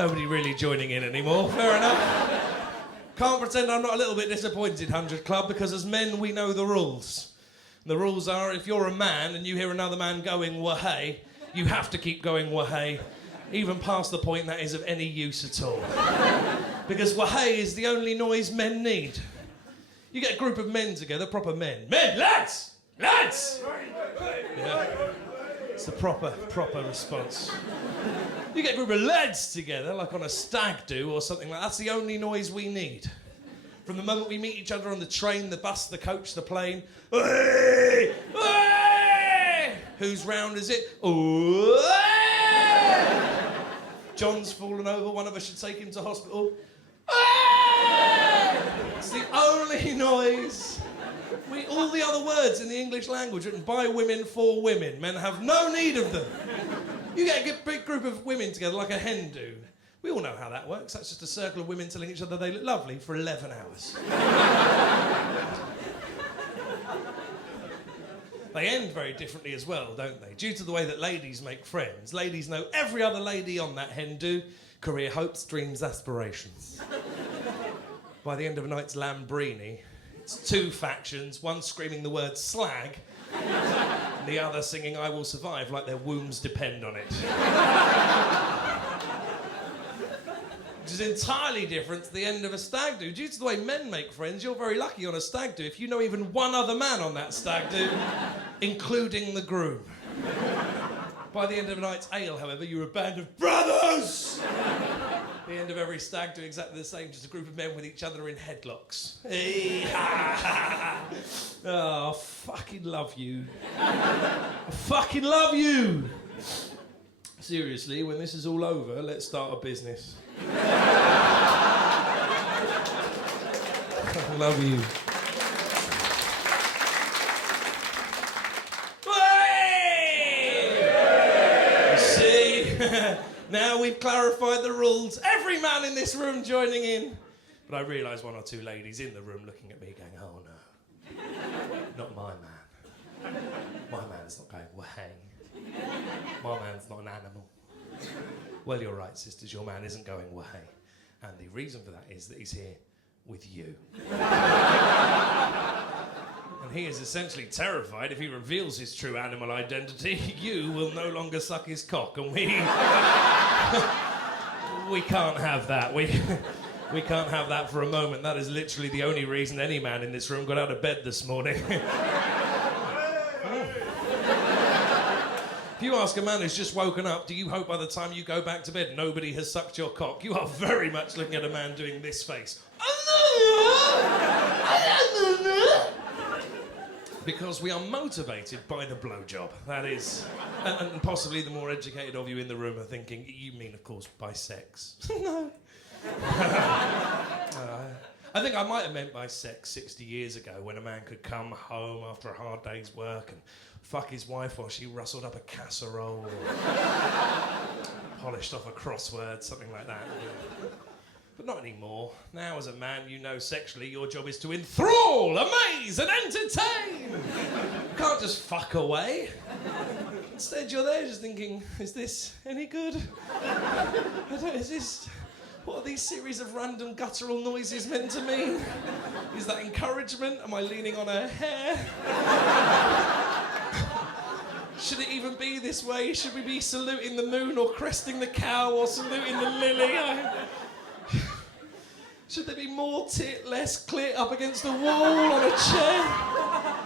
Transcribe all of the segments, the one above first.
Nobody really joining in anymore, fair enough. Can't pretend I'm not a little bit disappointed, 100 Club, because as men we know the rules. And the rules are, if you're a man and you hear another man going wah-hey, you have to keep going wah-hey, even past the point that is of any use at all. Because wah-hey is the only noise men need. You get a group of men together, proper men. Men, lads! Lads! Yeah. It's the proper response. You get a group of lads together, like on a stag do or something like that. That's the only noise we need. From the moment we meet each other on the train, the bus, the coach, the plane. Hey! Hey! Whose round is it? Hey! John's fallen over, one of us should take him to hospital. Hey! It's the only noise. All the other words in the English language written by women for women. Men have no need of them. You get a big group of women together like a hen do. We all know how that works. That's just a circle of women telling each other they look lovely for 11 hours. They end very differently as well, don't they? Due to the way that ladies make friends, ladies know every other lady on that hen do. Career hopes, dreams, aspirations. By the end of a night's Lambrini, it's two factions, one screaming the word slag, and the other singing I will survive like their wombs depend on it. Which is entirely different to the end of a stag do. Due to the way men make friends, you're very lucky on a stag do if you know even one other man on that stag do, including the groom. By the end of a night's ale, however, you're a band of brothers! The end of every stag do exactly the same, just a group of men with each other in headlocks. Hey, ha, ha. Oh, fucking love you. I fucking love you! Seriously, when this is all over, let's start a business. I love you. Hey! You see? Now we've clarified the rules. Every man in this room joining in. But I realise one or two ladies in the room looking at me going, oh no, not my man. My man's not going wah-hey. My man's not an animal. Well, you're right, sisters, your man isn't going wah-hey. And the reason for that is that he's here with you. And he is essentially terrified if he reveals his true animal identity, you will no longer suck his cock, and we can't have that. We can't have that for a moment. That is literally the only reason any man in this room got out of bed this morning. If you ask a man who's just woken up, do you hope by the time you go back to bed nobody has sucked your cock? You are very much looking at a man doing this face. Because we are motivated by the blowjob. That is... And possibly the more educated of you in the room are thinking, you mean, of course, by sex. No. I think I might have meant by sex 60 years ago when a man could come home after a hard day's work and fuck his wife while she rustled up a casserole or polished off a crossword, something like that. But not anymore. Now, as a man, you know sexually your job is to enthrall, amaze, and entertain. You can't just fuck away. Instead, you're there just thinking, is this any good? What are these series of random guttural noises meant to mean? Is that encouragement? Am I leaning on her hair? Should it even be this way? Should we be saluting the moon or cresting the cow or saluting the lily? Should there be more tit, less clit up against the wall on a chair?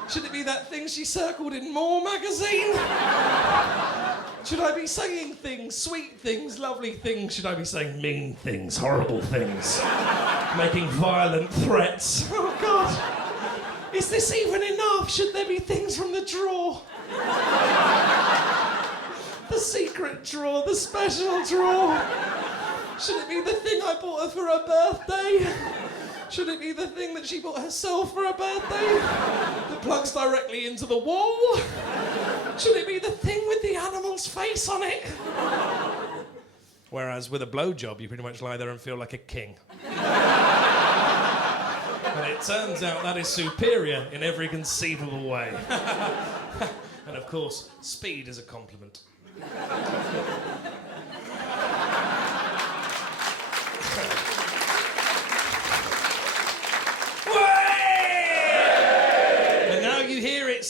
Should it be that thing she circled in More magazine? Should I be saying things, sweet things, lovely things? Should I be saying mean things, horrible things? Making violent threats? Oh, God. Is this even enough? Should there be things from the drawer? The secret drawer, the special drawer. Should it be the thing I bought her for her birthday? Should it be the thing that she bought herself for her birthday? That plugs directly into the wall? Should it be the thing with the animal's face on it? Whereas with a blowjob, you pretty much lie there and feel like a king. And it turns out that is superior in every conceivable way. And of course, speed is a compliment.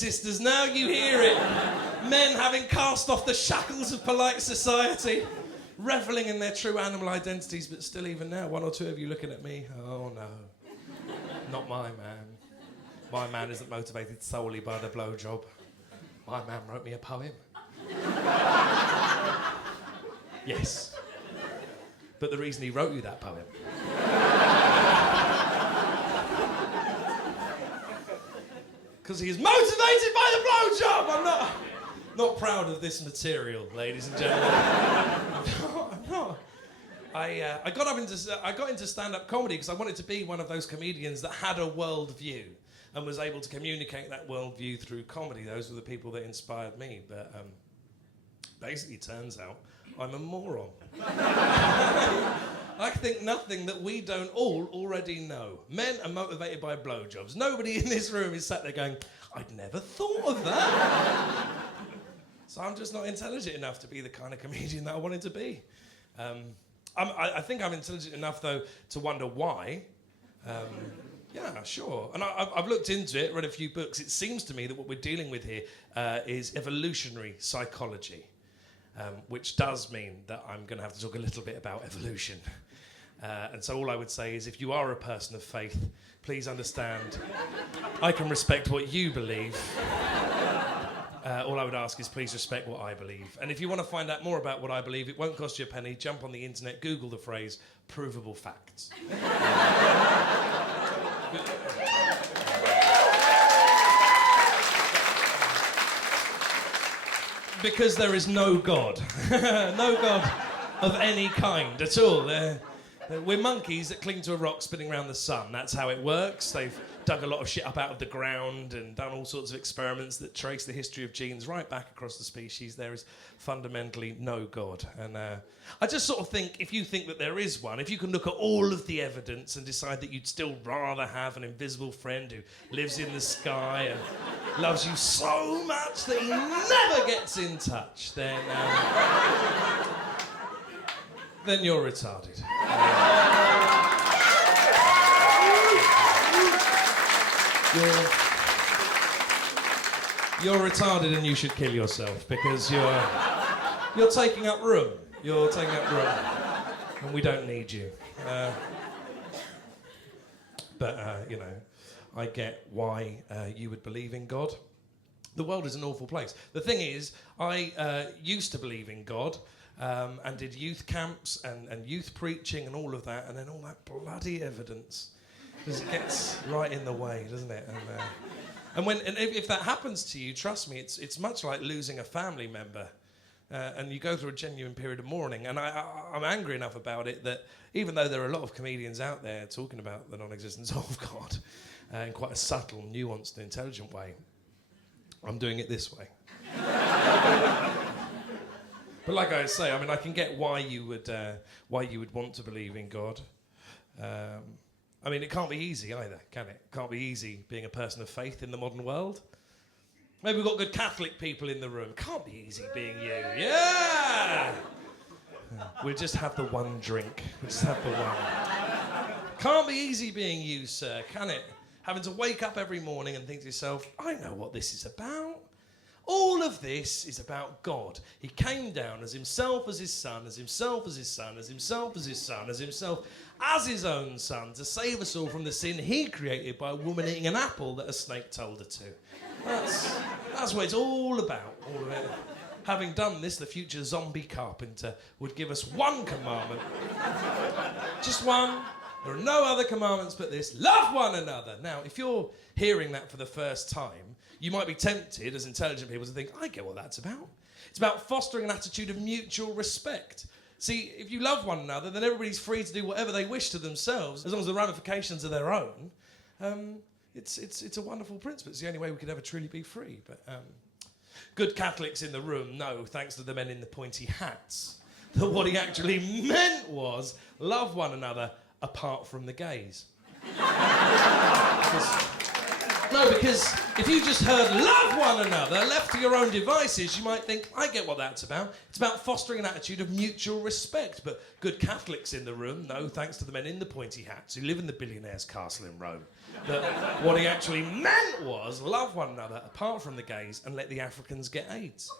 sisters, now you hear it. Men having cast off the shackles of polite society, revelling in their true animal identities, but still even now, one or two of you looking at me, oh no, not my man. My man isn't motivated solely by the blowjob. My man wrote me a poem. Yes. But the reason he wrote you that poem because he is motivated by the blowjob. I'm not proud of this material, ladies and gentlemen. I'm not. I got into stand-up comedy because I wanted to be one of those comedians that had a worldview and was able to communicate that worldview through comedy. Those were the people that inspired me. But basically, turns out I'm a moron. I think nothing that we don't all already know. Men are motivated by blowjobs. Nobody in this room is sat there going, I'd never thought of that. So I'm just not intelligent enough to be the kind of comedian that I wanted to be. I think I'm intelligent enough, though, to wonder why. Yeah, sure. And I've looked into it, read a few books. It seems to me that what we're dealing with here is evolutionary psychology. Which does mean that I'm going to have to talk a little bit about evolution. And so all I would say is if you are a person of faith, please understand I can respect what you believe. All I would ask is please respect what I believe. And if you want to find out more about what I believe, it won't cost you a penny. Jump on the internet, Google the phrase provable facts. Because there is no God. No God of any kind at all. We're monkeys that cling to a rock spinning around the sun. That's how it works. They've dug a lot of shit up out of the ground and done all sorts of experiments that trace the history of genes right back across the species. There is fundamentally no God. And I just sort of think, if you think that there is one, if you can look at all of the evidence and decide that you'd still rather have an invisible friend who lives in the sky and loves you so much that he never gets in touch, then you're retarded. You're retarded and you should kill yourself because you're taking up room. You're taking up room, and we don't need you. But you know, I get why you would believe in God. The world is an awful place. The thing is, I used to believe in God. And did youth camps and youth preaching and all of that, and then all that bloody evidence just gets right in the way, doesn't it? And if that happens to you, trust me, it's much like losing a family member, and you go through a genuine period of mourning. And I'm angry enough about it that even though there are a lot of comedians out there talking about the non-existence of God in quite a subtle, nuanced, and intelligent way, I'm doing it this way. But like I say, I mean, I can get why you would want to believe in God. I mean, it can't be easy either, can it? It can't be easy being a person of faith in the modern world. Maybe we've got good Catholic people in the room. It can't be easy being you. Yeah! We'll just have the one drink. We'll just have the one. Can't be easy being you, sir, can it? Having to wake up every morning and think to yourself, I know what this is about. All of this is about God. He came down as himself as his son, as himself as his son, as himself as his son, as himself as his own son, to save us all from the sin he created by a woman eating an apple that a snake told her to. That's what it's all about, all of it. Having done this, the future zombie carpenter would give us one commandment. Just one. There are no other commandments but this. Love one another. Now, if you're hearing that for the first time, you might be tempted, as intelligent people, to think, I get what that's about. It's about fostering an attitude of mutual respect. See, if you love one another, then everybody's free to do whatever they wish to themselves, as long as the ramifications are their own. It's a wonderful principle. It's the only way we could ever truly be free. But good Catholics in the room know, thanks to the men in the pointy hats, that what he actually meant was love one another apart from the gays. No, because if you just heard love one another, left to your own devices, you might think, I get what that's about. It's about fostering an attitude of mutual respect. But good Catholics in the room, no thanks to the men in the pointy hats who live in the billionaire's castle in Rome. That what he actually meant was love one another apart from the gays and let the Africans get AIDS.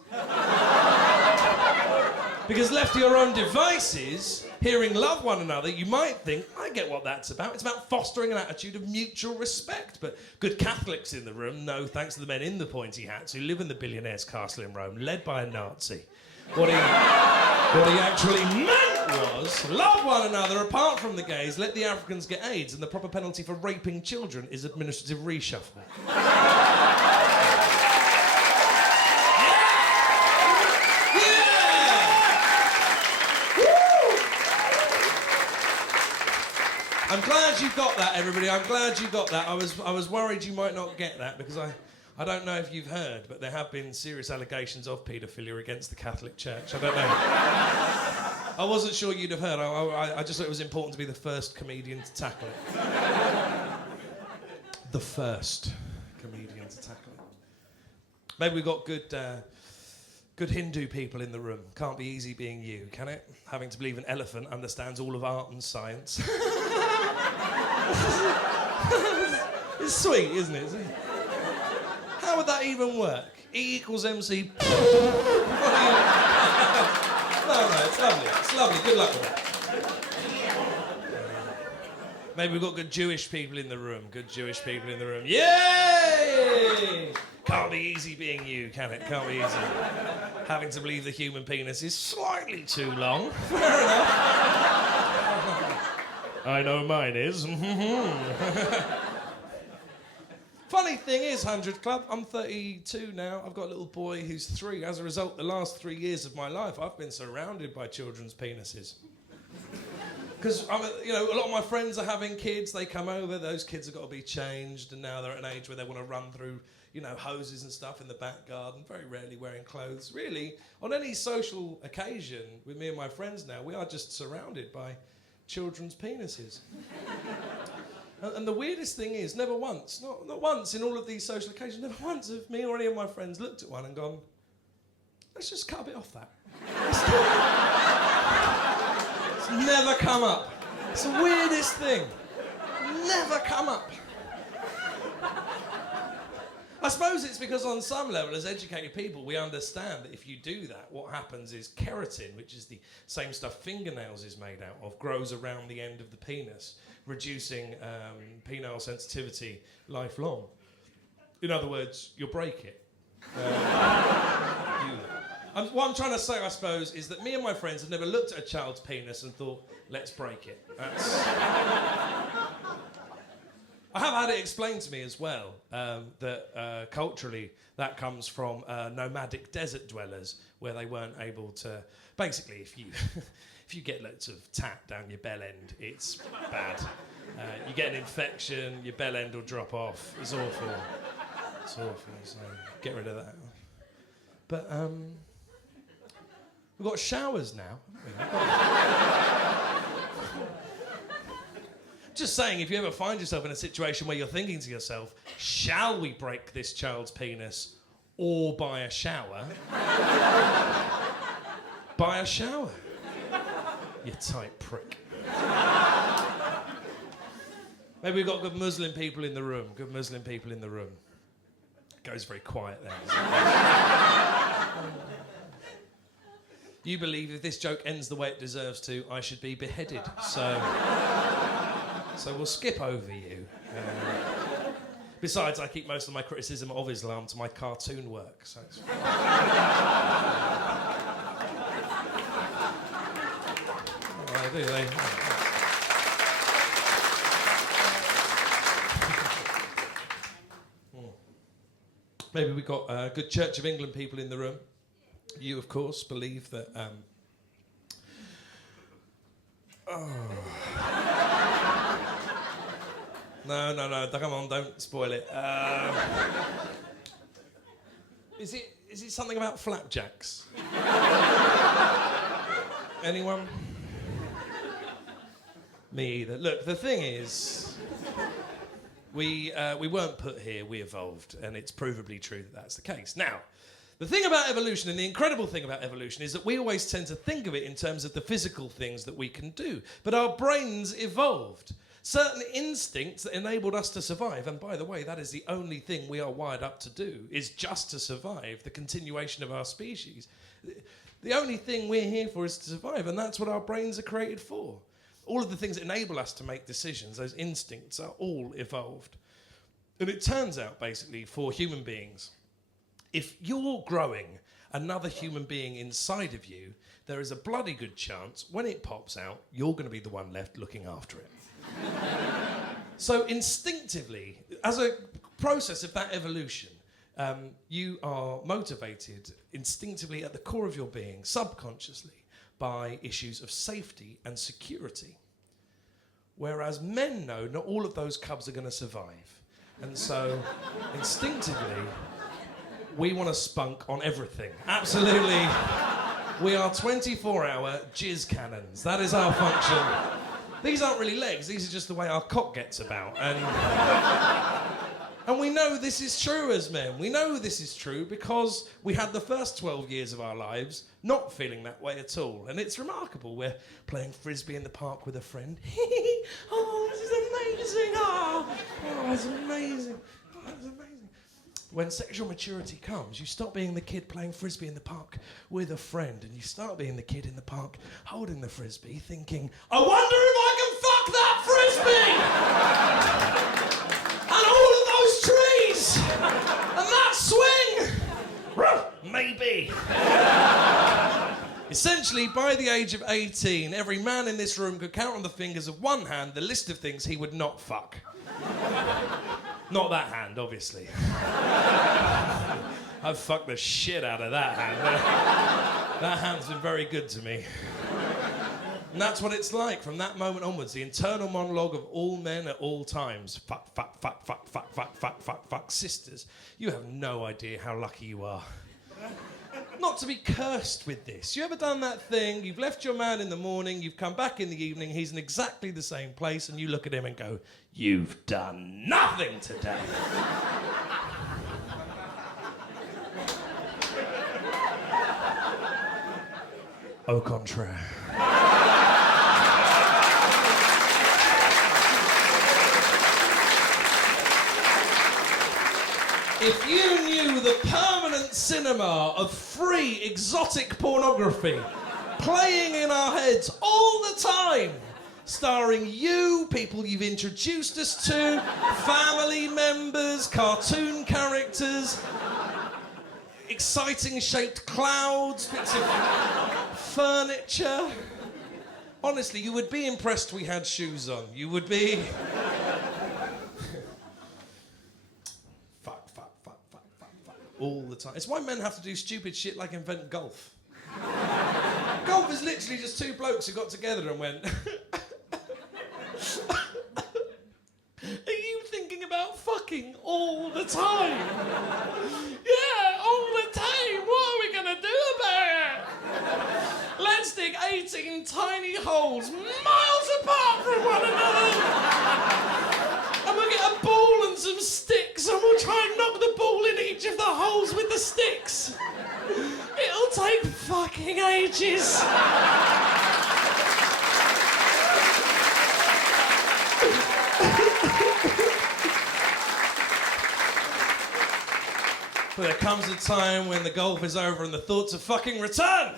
Because left to your own devices, hearing love one another, you might think, I get what that's about. It's about fostering an attitude of mutual respect. But good Catholics in the room, no thanks to the men in the pointy hats who live in the billionaire's castle in Rome, led by a Nazi. What he actually meant was love one another apart from the gays, let the Africans get AIDS, and the proper penalty for raping children is administrative reshuffle. I'm glad you got that, everybody. I'm glad you got that. I was worried you might not get that because I don't know if you've heard, but there have been serious allegations of paedophilia against the Catholic Church. I don't know. I wasn't sure you'd have heard. I just thought it was important to be the first comedian to tackle it. The first comedian to tackle it. Maybe we've got good Hindu people in the room. Can't be easy being you, can it? Having to believe an elephant understands all of art and science. It's sweet, isn't it? How would that even work? E equals MC. No, it's lovely. It's lovely. Good luck with that. Maybe we've got good Jewish people in the room. Good Jewish people in the room. Yay! Can't be easy being you, can it? Can't be easy. Having to believe the human penis is slightly too long. Fair enough. I know mine is. Funny thing is, 100 Club, I'm 32 now. I've got a little boy who's 3. As a result, the last 3 years of my life, I've been surrounded by children's penises. Because, a lot of my friends are having kids. They come over, those kids have got to be changed, and now they're at an age where they want to run through, hoses and stuff in the back garden, very rarely wearing clothes. Really, on any social occasion with me and my friends now, we are just surrounded by children's penises. And the weirdest thing is, never once, not once in all of these social occasions, never once have me or any of my friends looked at one and gone, let's just cut a bit off that. It's never come up. It's the weirdest thing. Never come up. I suppose it's because on some level, as educated people, we understand that if you do that, what happens is keratin, which is the same stuff fingernails is made out of, grows around the end of the penis, reducing penile sensitivity lifelong. In other words, you'll break it. What I'm trying to say, I suppose, is that me and my friends have never looked at a child's penis and thought, let's break it. I have had it explained to me as well that culturally that comes from nomadic desert dwellers where they weren't able to... Basically, if you get loads of tat down your bell end, it's bad. You get an infection, your bell end will drop off. It's awful. It's awful, so get rid of that. But we've got showers now, haven't we? Just saying, if you ever find yourself in a situation where you're thinking to yourself, shall we break this child's penis or buy a shower? Buy a shower. You tight prick. Maybe we've got good Muslim people in the room. Good Muslim people in the room. It goes very quiet there. You believe if this joke ends the way it deserves to, I should be beheaded. So we'll skip over you. Besides, I keep most of my criticism of Islam to my cartoon work, so it's fine. Oh, do they? Maybe we've got good Church of England people in the room. You, of course, believe that... No, come on, don't spoil it. Is it something about flapjacks? Anyone? Me either. Look, the thing is... We weren't put here, we evolved, and it's provably true that that's the case. Now, the thing about evolution, and the incredible thing about evolution, is that we always tend to think of it in terms of the physical things that we can do. But our brains evolved. Certain instincts that enabled us to survive, and by the way, that is the only thing we are wired up to do, is just to survive, the continuation of our species. The only thing we're here for is to survive, and that's what our brains are created for. All of the things that enable us to make decisions, those instincts, are all evolved. And it turns out, basically, for human beings, if you're growing another human being inside of you, there is a bloody good chance when it pops out, you're going to be the one left looking after it. So instinctively, as a process of that evolution, you are motivated instinctively at the core of your being, subconsciously, by issues of safety and security. Whereas men know not all of those cubs are going to survive. And so, instinctively, we want to spunk on everything. Absolutely. We are 24-hour jizz cannons. That is our function. These aren't really legs, these are just the way our cock gets about. And we know this is true as men. We know this is true because we had the first 12 years of our lives not feeling that way at all. And it's remarkable. We're playing frisbee in the park with a friend. Oh, this is amazing. Oh, it's amazing. Oh, it's amazing. When sexual maturity comes, you stop being the kid playing frisbee in the park with a friend, and you start being the kid in the park holding the frisbee, thinking, I wonder if I can fuck that frisbee! And all of those trees! And that swing! Maybe. Essentially, by the age of 18, every man in this room could count on the fingers of one hand the list of things he would not fuck. Not that hand, obviously. I've fucked the shit out of that hand. That hand's been very good to me. And that's what it's like from that moment onwards, the internal monologue of all men at all times. Fuck, fuck, fuck, fuck, fuck, fuck, fuck, fuck, fuck. Sisters, you have no idea how lucky you are. Not to be cursed with this. You ever done that thing? You've left your man in the morning, you've come back in the evening, he's in exactly the same place, and you look at him and go, you've done nothing today. Au contraire. If you knew the permanent cinema of free exotic pornography playing in our heads all the time, starring you, people you've introduced us to, family members, cartoon characters, exciting shaped clouds, bits of furniture. Honestly, you would be impressed we had shoes on. You would be... all the time. It's why men have to do stupid shit like invent golf. Golf is literally just two blokes who got together and went... Are you thinking about fucking all the time? Yeah, all the time. What are we gonna do about it? Let's dig 18 tiny holes miles apart from one another. And we'll get a ball and some sticks and we'll try and knock the ball in each of the holes with the sticks. It'll take fucking ages. But there comes a time when the golf is over and the thoughts of fucking return.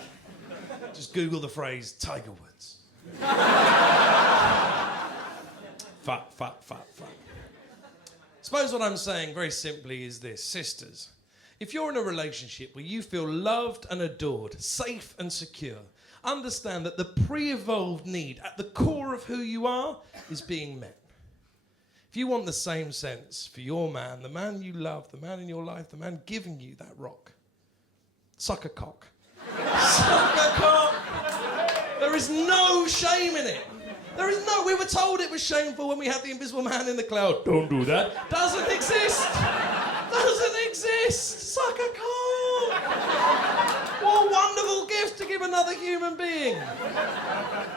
Just Google the phrase Tiger Woods. Fuck, fuck, fuck, fuck. Suppose what I'm saying very simply is this. Sisters, if you're in a relationship where you feel loved and adored, safe and secure, understand that the pre-evolved need at the core of who you are is being met. If you want the same sense for your man, the man you love, the man in your life, the man giving you that rock, suck a cock. Suck a cock! There is no shame in it. There is no... We were told it was shameful when we had the invisible man in the cloud. Don't do that. Doesn't exist. Doesn't exist. Suck a cock. What a wonderful gift. gift to give another human being.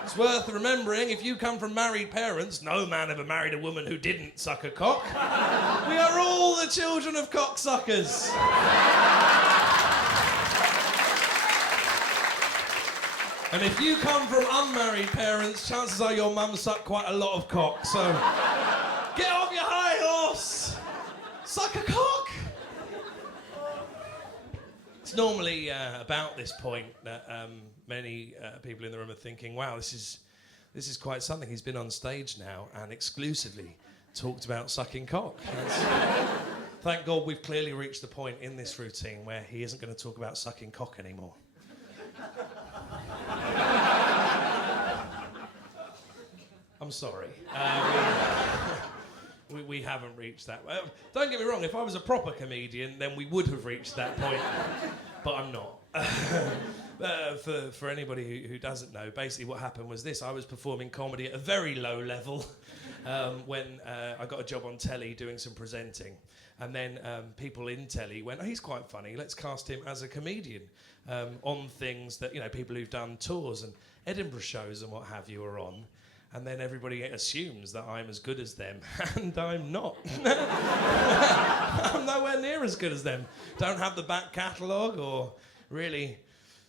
It's worth remembering, if you come from married parents, no man ever married a woman who didn't suck a cock. We are all the children of cocksuckers. And if you come from unmarried parents, chances are your mum sucked quite a lot of cock, so get off your high horse! Suck a cock! It's normally about this point that many people in the room are thinking, wow, this is quite something. He's been on stage now and exclusively talked about sucking cock. Thank God we've clearly reached the point in this routine where he isn't going to talk about sucking cock anymore. I'm sorry. We haven't reached that. Don't get me wrong, if I was a proper comedian, then we would have reached that point. But I'm not. For anybody who doesn't know, basically what happened was this. I was performing comedy at a very low level when I got a job on telly doing some presenting. And then people in telly went, oh, he's quite funny, let's cast him as a comedian on things that, you know, people who've done tours and Edinburgh shows and what have you are on. And then everybody assumes that I'm as good as them, and I'm not. I'm nowhere near as good as them. Don't have the back catalogue or really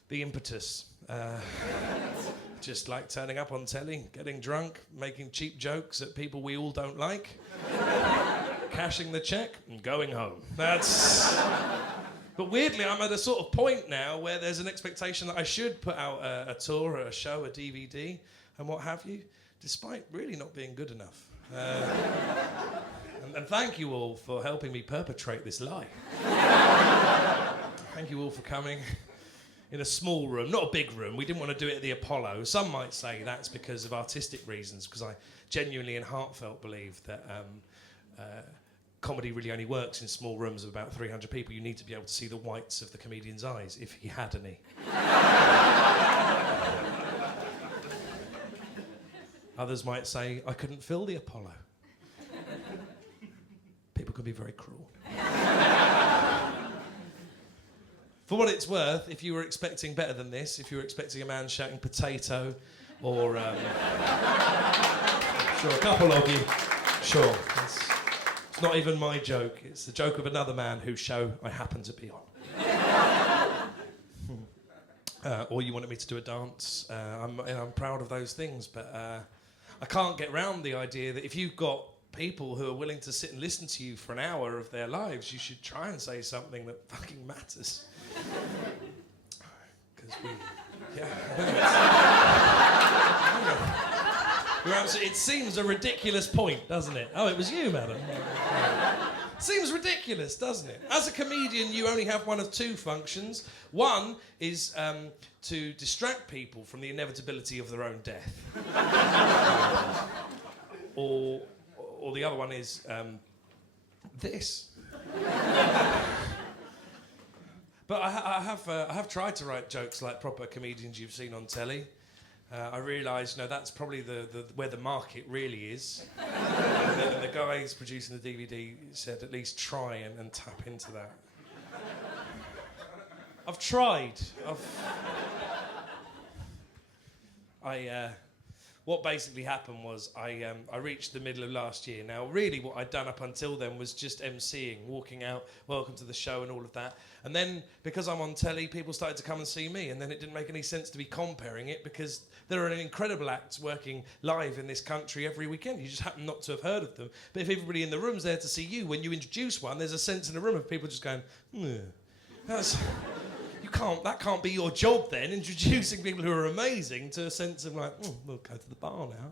the impetus. Just like turning up on telly, getting drunk, making cheap jokes at people we all don't like, cashing the cheque and going home. That's... But weirdly, I'm at a sort of point now where there's an expectation that I should put out a tour, a show, a DVD, and what have you, despite really not being good enough. And thank you all for helping me perpetrate this lie. Thank you all for coming in a small room, not a big room. We didn't want to do it at the Apollo. Some might say that's because of artistic reasons, because I genuinely and heartfelt believe that comedy really only works in small rooms of about 300 people. You need to be able to see the whites of the comedian's eyes, if he had any. Others might say, I couldn't fill the Apollo. People can be very cruel. For what it's worth, if you were expecting better than this, if you were expecting a man shouting potato, or... sure, a couple of you. Sure. It's not even my joke. It's the joke of another man whose show I happen to be on. Or you wanted me to do a dance. I'm proud of those things, but I can't get round the idea that if you've got people who are willing to sit and listen to you for an hour of their lives, you should try and say something that fucking matters. Because it seems a ridiculous point, doesn't it? Oh, it was you, madam. Seems ridiculous, doesn't it? As a comedian, you only have one of two functions. One is to distract people from the inevitability of their own death. or the other one is this. But I have tried to write jokes like proper comedians you've seen on telly. I realised, that's probably where the market really is. And the guy who's producing the DVD said, at least try and tap into that. I've tried. What basically happened was I reached the middle of last year. Now, really what I'd done up until then was just MCing, walking out, welcome to the show and all of that. And then, because I'm on telly, people started to come and see me, and then it didn't make any sense to be comparing it, because there are incredible acts working live in this country every weekend. You just happen not to have heard of them. But if everybody in the room's there to see you, when you introduce one, there's a sense in the room of people just going, that can't be your job then, introducing people who are amazing to a sense of like, we'll go to the bar now.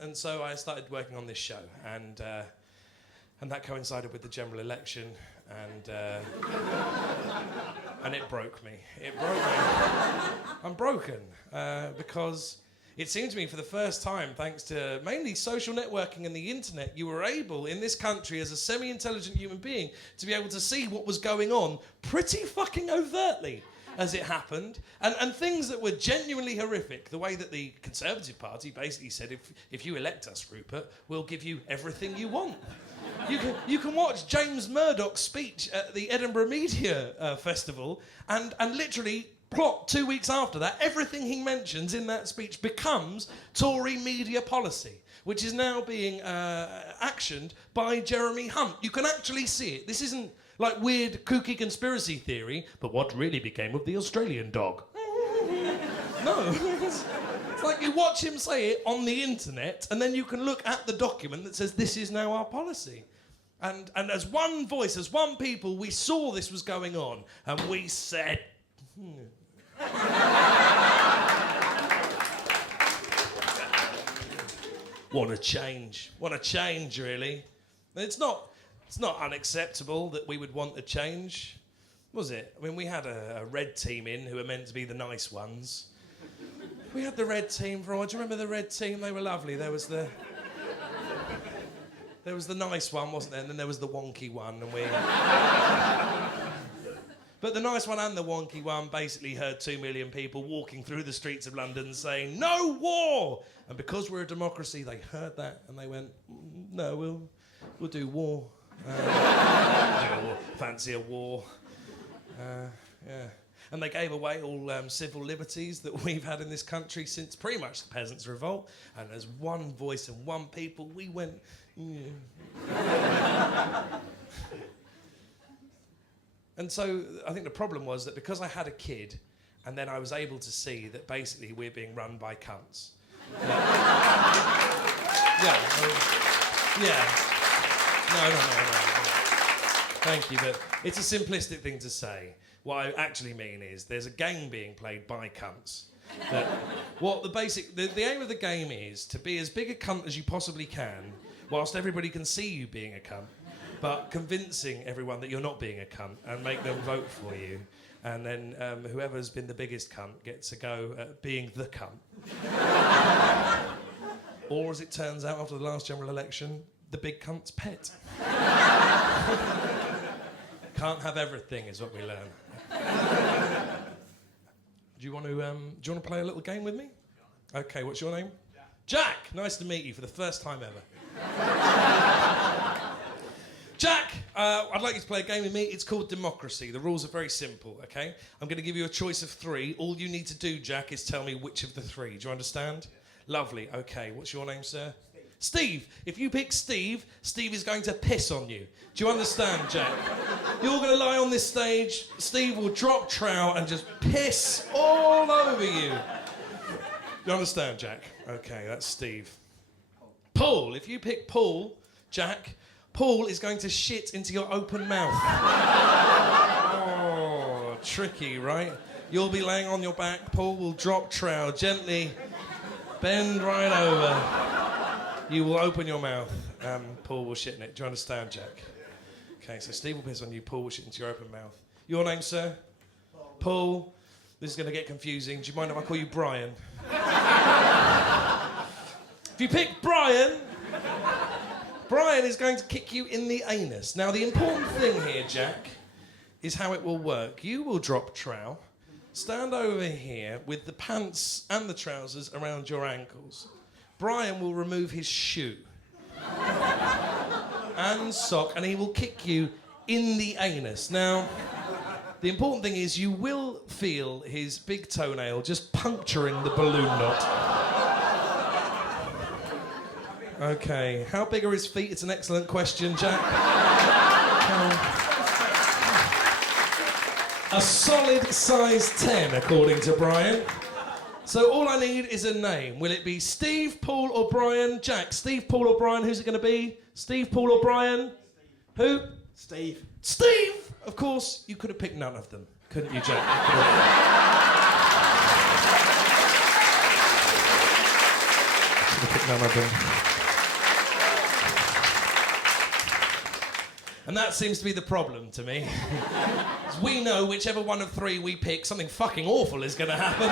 and so I started working on this show, and that coincided with the general election, and it broke me. I'm broken because it seemed to me for the first time, thanks to mainly social networking and the internet, you were able in this country as a semi-intelligent human being to be able to see what was going on pretty fucking overtly as it happened, and things that were genuinely horrific. The way that the Conservative Party basically said, if you elect us, Rupert, we'll give you everything you want. You can watch James Murdoch's speech at the Edinburgh Media Festival and literally Plot 2 weeks after that, everything he mentions in that speech becomes Tory media policy, which is now being actioned by Jeremy Hunt. You can actually see it. This isn't like weird, kooky conspiracy theory, but what really became of the Australian dog? No. It's like you watch him say it on the internet, and then you can look at the document that says this is now our policy. And as one voice, as one people, we saw this was going on, and we said... Want to change, really. It's not unacceptable that we would want a change, was it? I mean, we had a red team in who were meant to be the nice ones. We had the red team for a while. Do you remember the red team? They were lovely. There was the nice one, wasn't there? And then there was the wonky one, and we... But the nice one and the wonky one basically heard 2 million people walking through the streets of London saying, "No war!" And because we're a democracy, they heard that and they went, "No, we'll do war. Fancy a war." Yeah. And they gave away all civil liberties that we've had in this country since pretty much the Peasants' Revolt. And as one voice and one people, we went... And so I think the problem was that because I had a kid, and then I was able to see that basically we're being run by cunts. Yeah. No. Thank you, but it's a simplistic thing to say. What I actually mean is there's a game being played by cunts. The aim of the game is to be as big a cunt as you possibly can, whilst everybody can see you being a cunt, but convincing everyone that you're not being a cunt and make them vote for you. And then whoever's been the biggest cunt gets a go at being the cunt. Or, as it turns out after the last general election, the big cunt's pet. Can't have everything is what we learn. Do you want to play a little game with me? Okay, what's your name? Jack. Nice to meet you for the first time ever. Jack, I'd like you to play a game with me. It's called Democracy. The rules are very simple, okay? I'm going to give you a choice of 3. All you need to do, Jack, is tell me which of the 3. Do you understand? Lovely. Okay, what's your name, sir? Steve. If you pick Steve, Steve is going to piss on you. Do you understand, Jack? You're going to lie on this stage, Steve will drop trout and just piss all over you. You understand, Jack? Okay, that's Steve. Paul. If you pick Paul, Jack... Paul is going to shit into your open mouth. Oh, tricky, right? You'll be laying on your back. Paul will drop trow, gently bend right over. You will open your mouth. Paul will shit in it. Do you understand, Jack? Okay, so Steve will piss on you. Paul will shit into your open mouth. Your name, sir? Paul. This is going to get confusing. Do you mind if I call you Brian? If you pick Brian... Brian is going to kick you in the anus. Now, the important thing here, Jack, is how it will work. You will drop trow, stand over here with the pants and the trousers around your ankles. Brian will remove his shoe and sock, and he will kick you in the anus. Now, the important thing is you will feel his big toenail just puncturing the balloon knot. Okay, how big are his feet? It's an excellent question, Jack. A solid size 10, according to Brian. So all I need is a name. Will it be Steve, Paul, or Brian? Jack, Steve, Paul, or Brian? Who's it going to be? Steve, Paul, or Brian? Who? Steve. Steve! Of course, you could have picked none of them, couldn't you, Jack? You could have picked none of them. And that seems to be the problem to me. We know whichever one of 3 we pick, something fucking awful is going to happen.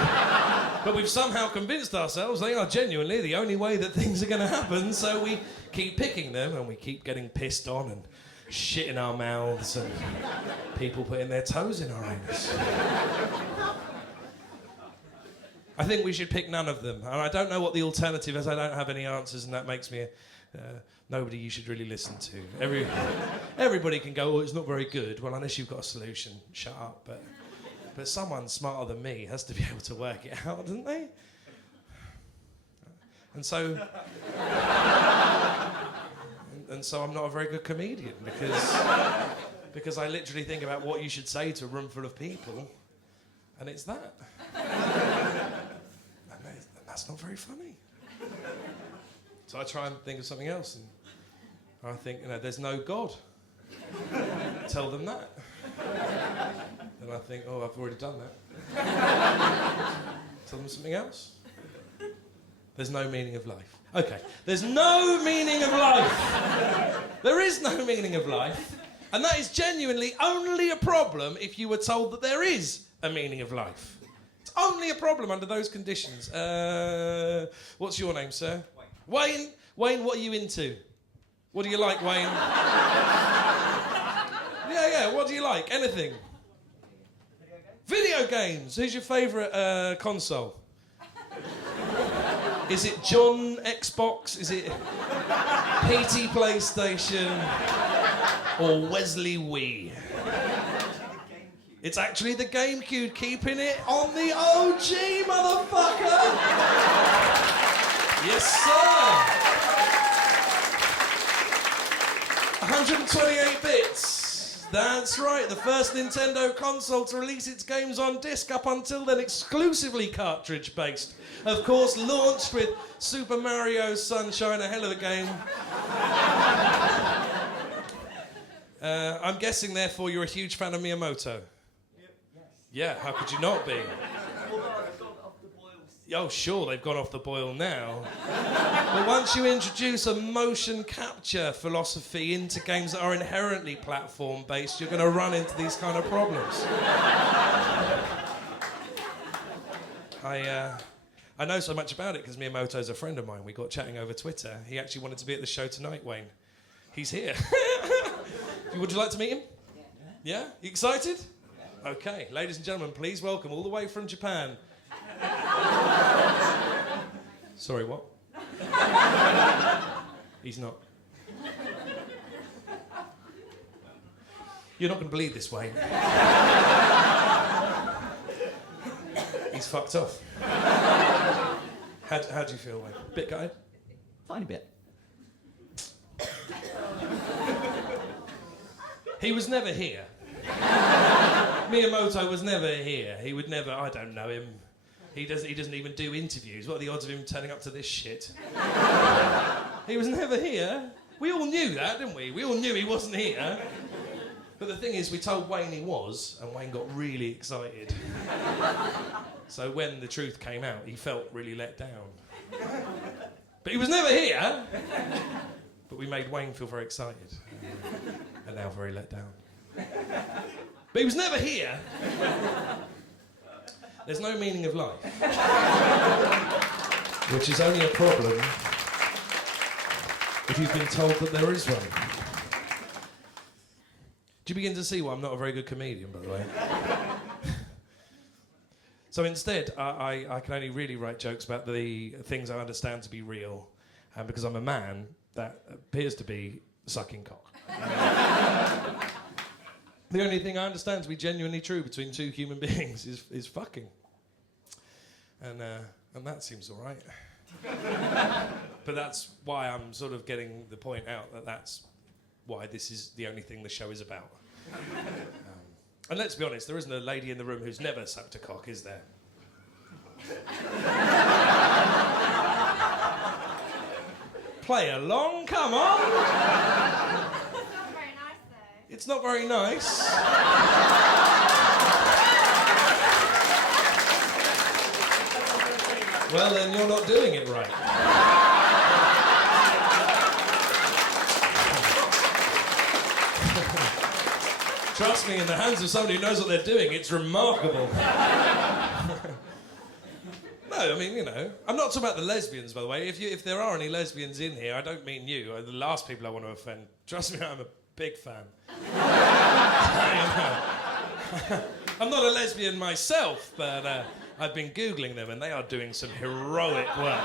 But we've somehow convinced ourselves they are genuinely the only way that things are going to happen, so we keep picking them and we keep getting pissed on and shit in our mouths and people putting their toes in our anus. I think we should pick none of them. And I don't know what the alternative is. I don't have any answers, and that makes me... nobody you should really listen to. Everybody can go, "Oh, it's not very good." Well, unless you've got a solution, shut up. But But someone smarter than me has to be able to work it out, doesn't they? And so... and so I'm not a very good comedian because I literally think about what you should say to a room full of people, and it's that. And that's not very funny. So I try and think of something else, and I think, there's no God. Tell them that. And I think, I've already done that. Tell them something else. There's no meaning of life. Okay, there's no meaning of life. There is no meaning of life, and that is genuinely only a problem if you were told that there is a meaning of life. It's only a problem under those conditions. What's your name, sir? Wayne. Wayne, what are you into? What do you like, Wayne? Yeah, what do you like? Anything? Video games. Who's your favourite console? Is it John Xbox? Is it PT PlayStation? Or Wesley Wii? It's actually the GameCube, keeping it on the OG, motherfucker! Yes, sir! 128 bits. That's right, the first Nintendo console to release its games on disc, up until then exclusively cartridge-based. Of course, launched with Super Mario Sunshine, a hell of a game. I'm guessing, therefore, you're a huge fan of Miyamoto. Yeah, how could you not be? Oh, sure, they've gone off the boil now. But once you introduce a motion capture philosophy into games that are inherently platform-based, you're going to run into these kind of problems. I know so much about it because Miyamoto's a friend of mine. We got chatting over Twitter. He actually wanted to be at the show tonight, Wayne. He's here. Would you like to meet him? Yeah? You excited? Okay, ladies and gentlemen, please welcome all the way from Japan. Sorry, what? He's not. You're not going to believe this, Wayne. He's fucked off. How do you feel, Wayne? Bit gutted? Tiny bit. He was never here. Miyamoto was never here. He would never... I don't know him. He doesn't even do interviews. What are the odds of him turning up to this shit? He was never here. We all knew that, didn't we? We all knew he wasn't here. But the thing is, we told Wayne he was, and Wayne got really excited. So when the truth came out, he felt really let down. But he was never here. But we made Wayne feel very excited. And now very let down. But he was never here. There's no meaning of life. Which is only a problem if you've been told that there is one. Do you begin to see why I'm not a very good comedian, by the way? So instead, I can only really write jokes about the things I understand to be real, and because I'm a man, that appears to be sucking cock. The only thing I understand to be genuinely true between two human beings is fucking. And that seems all right. But that's why I'm sort of getting the point out that that's why this is the only thing the show is about. And let's be honest, there isn't a lady in the room who's never sucked a cock, is there? Play along, come on! It's not very nice. Well, then you're not doing it right. Trust me, in the hands of somebody who knows what they're doing, it's remarkable. No, I mean, you know, I'm not talking about the lesbians, by the way. If there are any lesbians in here, I don't mean you. The last people I want to offend. Trust me, I'm a big fan. I'm not a lesbian myself, but I've been Googling them, and they are doing some heroic work,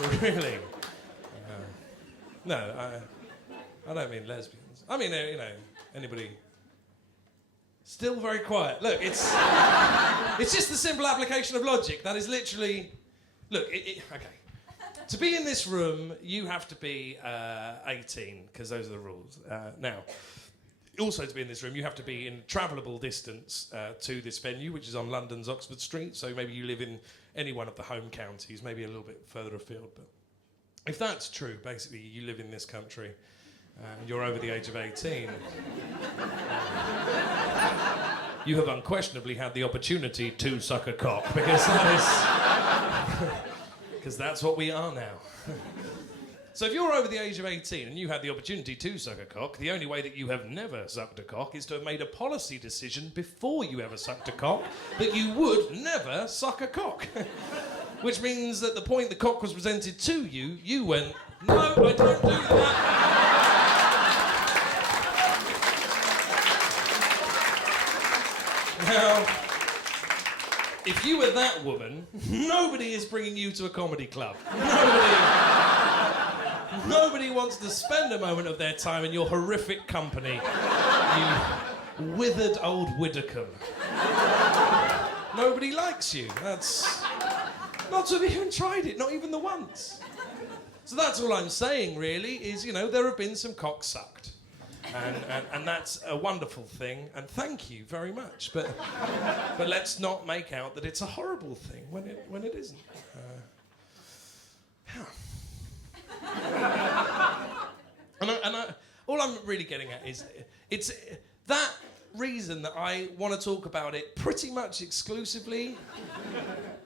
honestly. Really. No, I don't mean lesbians. I mean, you know, anybody Still very quiet. Look, it's just the simple application of logic. That is literally... Look, okay. To be in this room, you have to be 18, because those are the rules. Now, also to be in this room, you have to be in travelable distance to this venue, which is on London's Oxford Street. So maybe you live in any one of the home counties, maybe a little bit further afield. But if that's true, basically you live in this country and you're over the age of 18. You have unquestionably had the opportunity to suck a cock, because that's what we are now. So if you're over the age of 18 and you had the opportunity to suck a cock, the only way that you have never sucked a cock is to have made a policy decision before you ever sucked a cock that you would never suck a cock. Which means that the point the cock was presented to you, you went, no, I don't do that. Now, if you were that woman, nobody is bringing you to a comedy club. Nobody wants to spend a moment of their time in your horrific company, you withered old Widdicombe. Nobody likes you. That's... Not to have even tried it, not even the once. So that's all I'm saying, really, is, you know, there have been some cocks sucked. And that's a wonderful thing, and thank you very much. But let's not make out that it's a horrible thing when it isn't. All I'm really getting at is it's that reason that I want to talk about it pretty much exclusively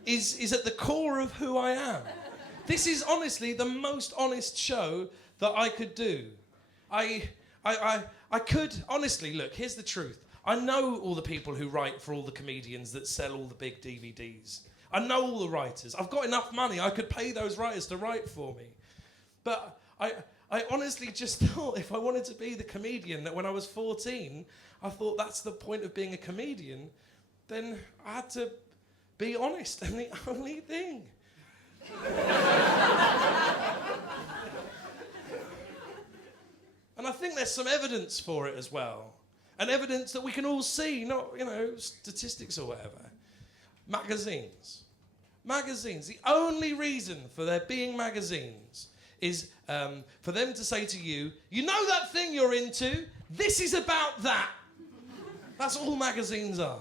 is at the core of who I am. This is honestly the most honest show that I could do. I could, honestly, look, here's the truth. I know all the people who write for all the comedians that sell all the big DVDs. I know all the writers. I've got enough money. I could pay those writers to write for me. But I honestly just thought if I wanted to be the comedian that when I was 14, I thought that's the point of being a comedian, then I had to be honest, and the only thing. And I think there's some evidence for it as well. And evidence that we can all see, not, you know, statistics or whatever. Magazines. Magazines. The only reason for there being magazines is for them to say to you, you know that thing you're into? This is about that. That's all magazines are.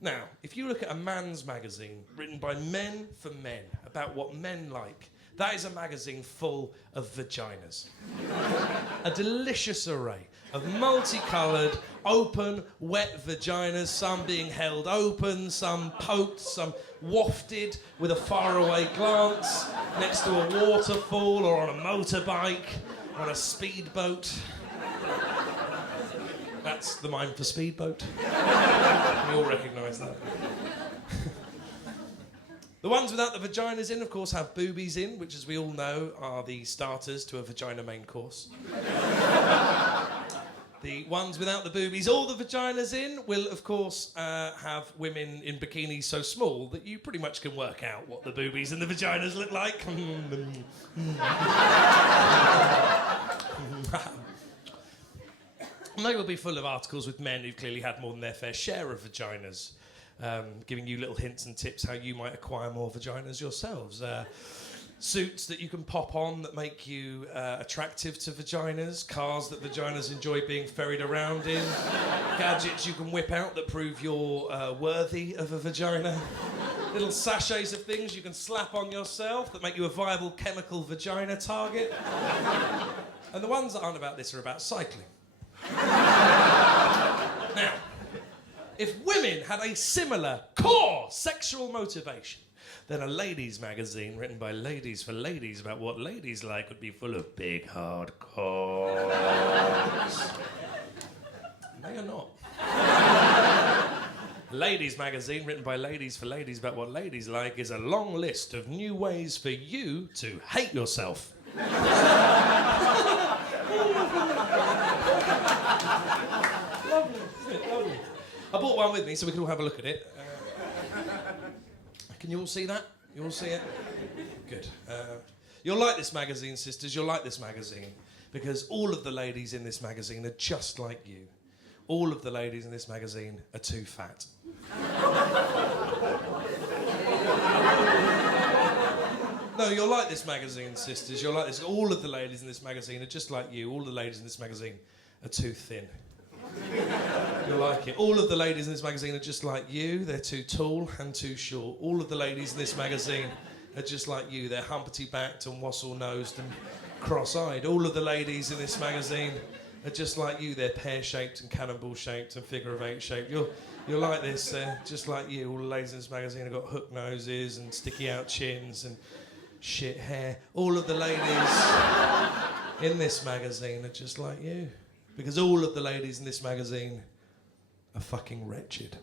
Now, if you look at a man's magazine written by men for men about what men like, that is a magazine full of vaginas. A delicious array of multicoloured, open, wet vaginas, some being held open, some poked, some wafted with a faraway glance next to a waterfall or on a motorbike, on a speedboat. That's the mime for speedboat. We all recognise that. The ones without the vaginas in, of course, have boobies in, which, as we all know, are the starters to a vagina main course. The ones without the boobies or the vaginas in will, of course, have women in bikinis so small that you pretty much can work out what the boobies and the vaginas look like. And they will be full of articles with men who've clearly had more than their fair share of vaginas. Giving you little hints and tips how you might acquire more vaginas yourselves. Suits that you can pop on that make you attractive to vaginas. Cars that vaginas enjoy being ferried around in. Gadgets you can whip out that prove you're worthy of a vagina. Little sachets of things you can slap on yourself that make you a viable chemical vagina target. And the ones that aren't about this are about cycling. Now, if women had a similar core sexual motivation, then a ladies' magazine written by ladies for ladies about what ladies like would be full of big, hard cocks. They are not. A ladies' magazine written by ladies for ladies about what ladies like is a long list of new ways for you to hate yourself. Lovely, isn't it? Lovely. I brought one with me so we can all have a look at it. Can you all see that? You all see it? Good. You'll like this magazine, sisters. You'll like this magazine because all of the ladies in this magazine are just like you. all of the ladies in this magazine are too fat. No, you're like this magazine, sisters. You're like this. All of the ladies in this magazine are just like you. All the ladies in this magazine are too thin. You're like it. All of the ladies in this magazine are just like you. They're too tall and too short. All of the ladies in this magazine are just like you. They're humpty-backed and wassail-nosed and cross-eyed. All of the ladies in this magazine are just like you. They're pear-shaped and cannonball-shaped and figure-of-eight shaped. You're like this. They're just like you. All the ladies in this magazine have got hook noses and sticky-out chins and shit hair. All of the ladies in this magazine are just like you. Because all of the ladies in this magazine are fucking wretched.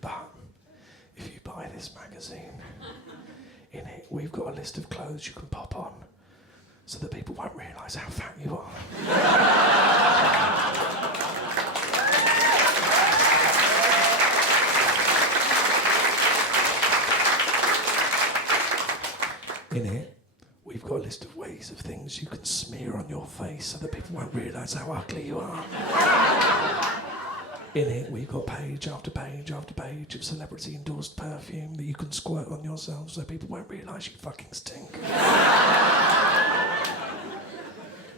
But if you buy this magazine, in it we've got a list of clothes you can pop on so that people won't realise how fat you are. In it, we've got a list of ways of things you can smear on your face so that people won't realise how ugly you are. In it, we've got page after page after page of celebrity-endorsed perfume that you can squirt on yourself so people won't realise you fucking stink.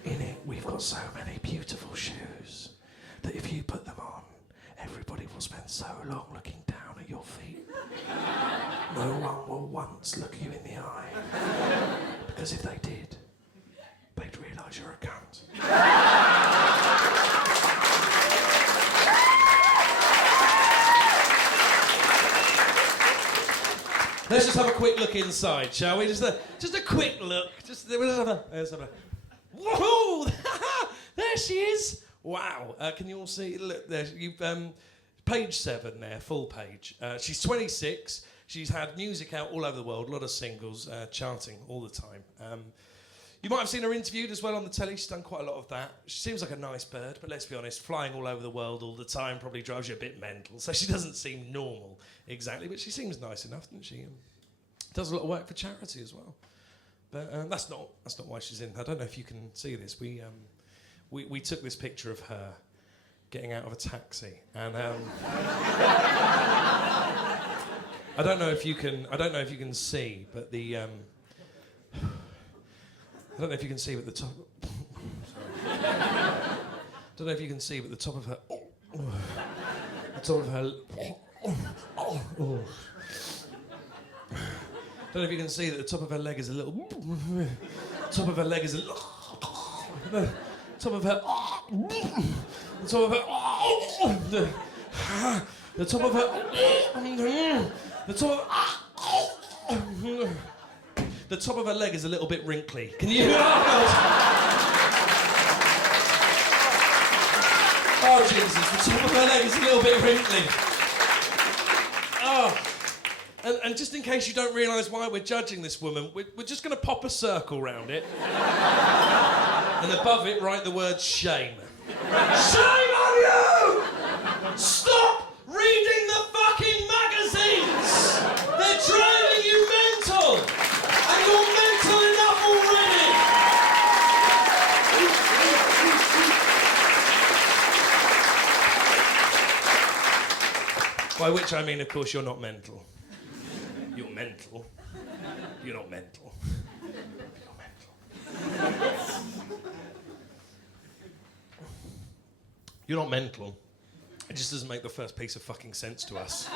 In it, we've got so many beautiful shoes that if you put them on, everybody will spend so long looking down at your feet. No one will once look you in the eye. Because if they did, they'd realise you're a cunt. Let's just have a quick look inside, shall we? Just a quick look. Let's have a... Whoa! There she is! Wow. Can you all see? Look, there. Page 7 there, full page. She's 26. She's had music out all over the world, a lot of singles, charting all the time. You might have seen her interviewed as well on the telly. She's done quite a lot of that. She seems like a nice bird, but let's be honest, flying all over the world all the time probably drives you a bit mental. So she doesn't seem normal exactly, but she seems nice enough, doesn't she? Does a lot of work for charity as well. But that's not why she's in. I don't know if you can see this. We took this picture of her getting out of a taxi, and I don't know if you can see, but the I don't know if you can see, but the top. Sorry. I don't know if you can see, but the top of her. The top of her. I don't know if you can see that the top of her leg is a little. Top of her leg is a little. The top of her. The top of her. The top of her. The top of her leg is a little bit wrinkly. Can you? Oh Jesus! The top of her leg is a little bit wrinkly. Oh. And just in case you don't realise why we're judging this woman, we're just going to pop a circle round it. And above it, write the word shame. Shame on you! Stop reading the fucking magazines! They're driving you mental! And you're mental enough already! By which I mean, of course, you're not mental. You're mental. You're not mental. You're mental. You're not mental. It just doesn't make the first piece of fucking sense to us.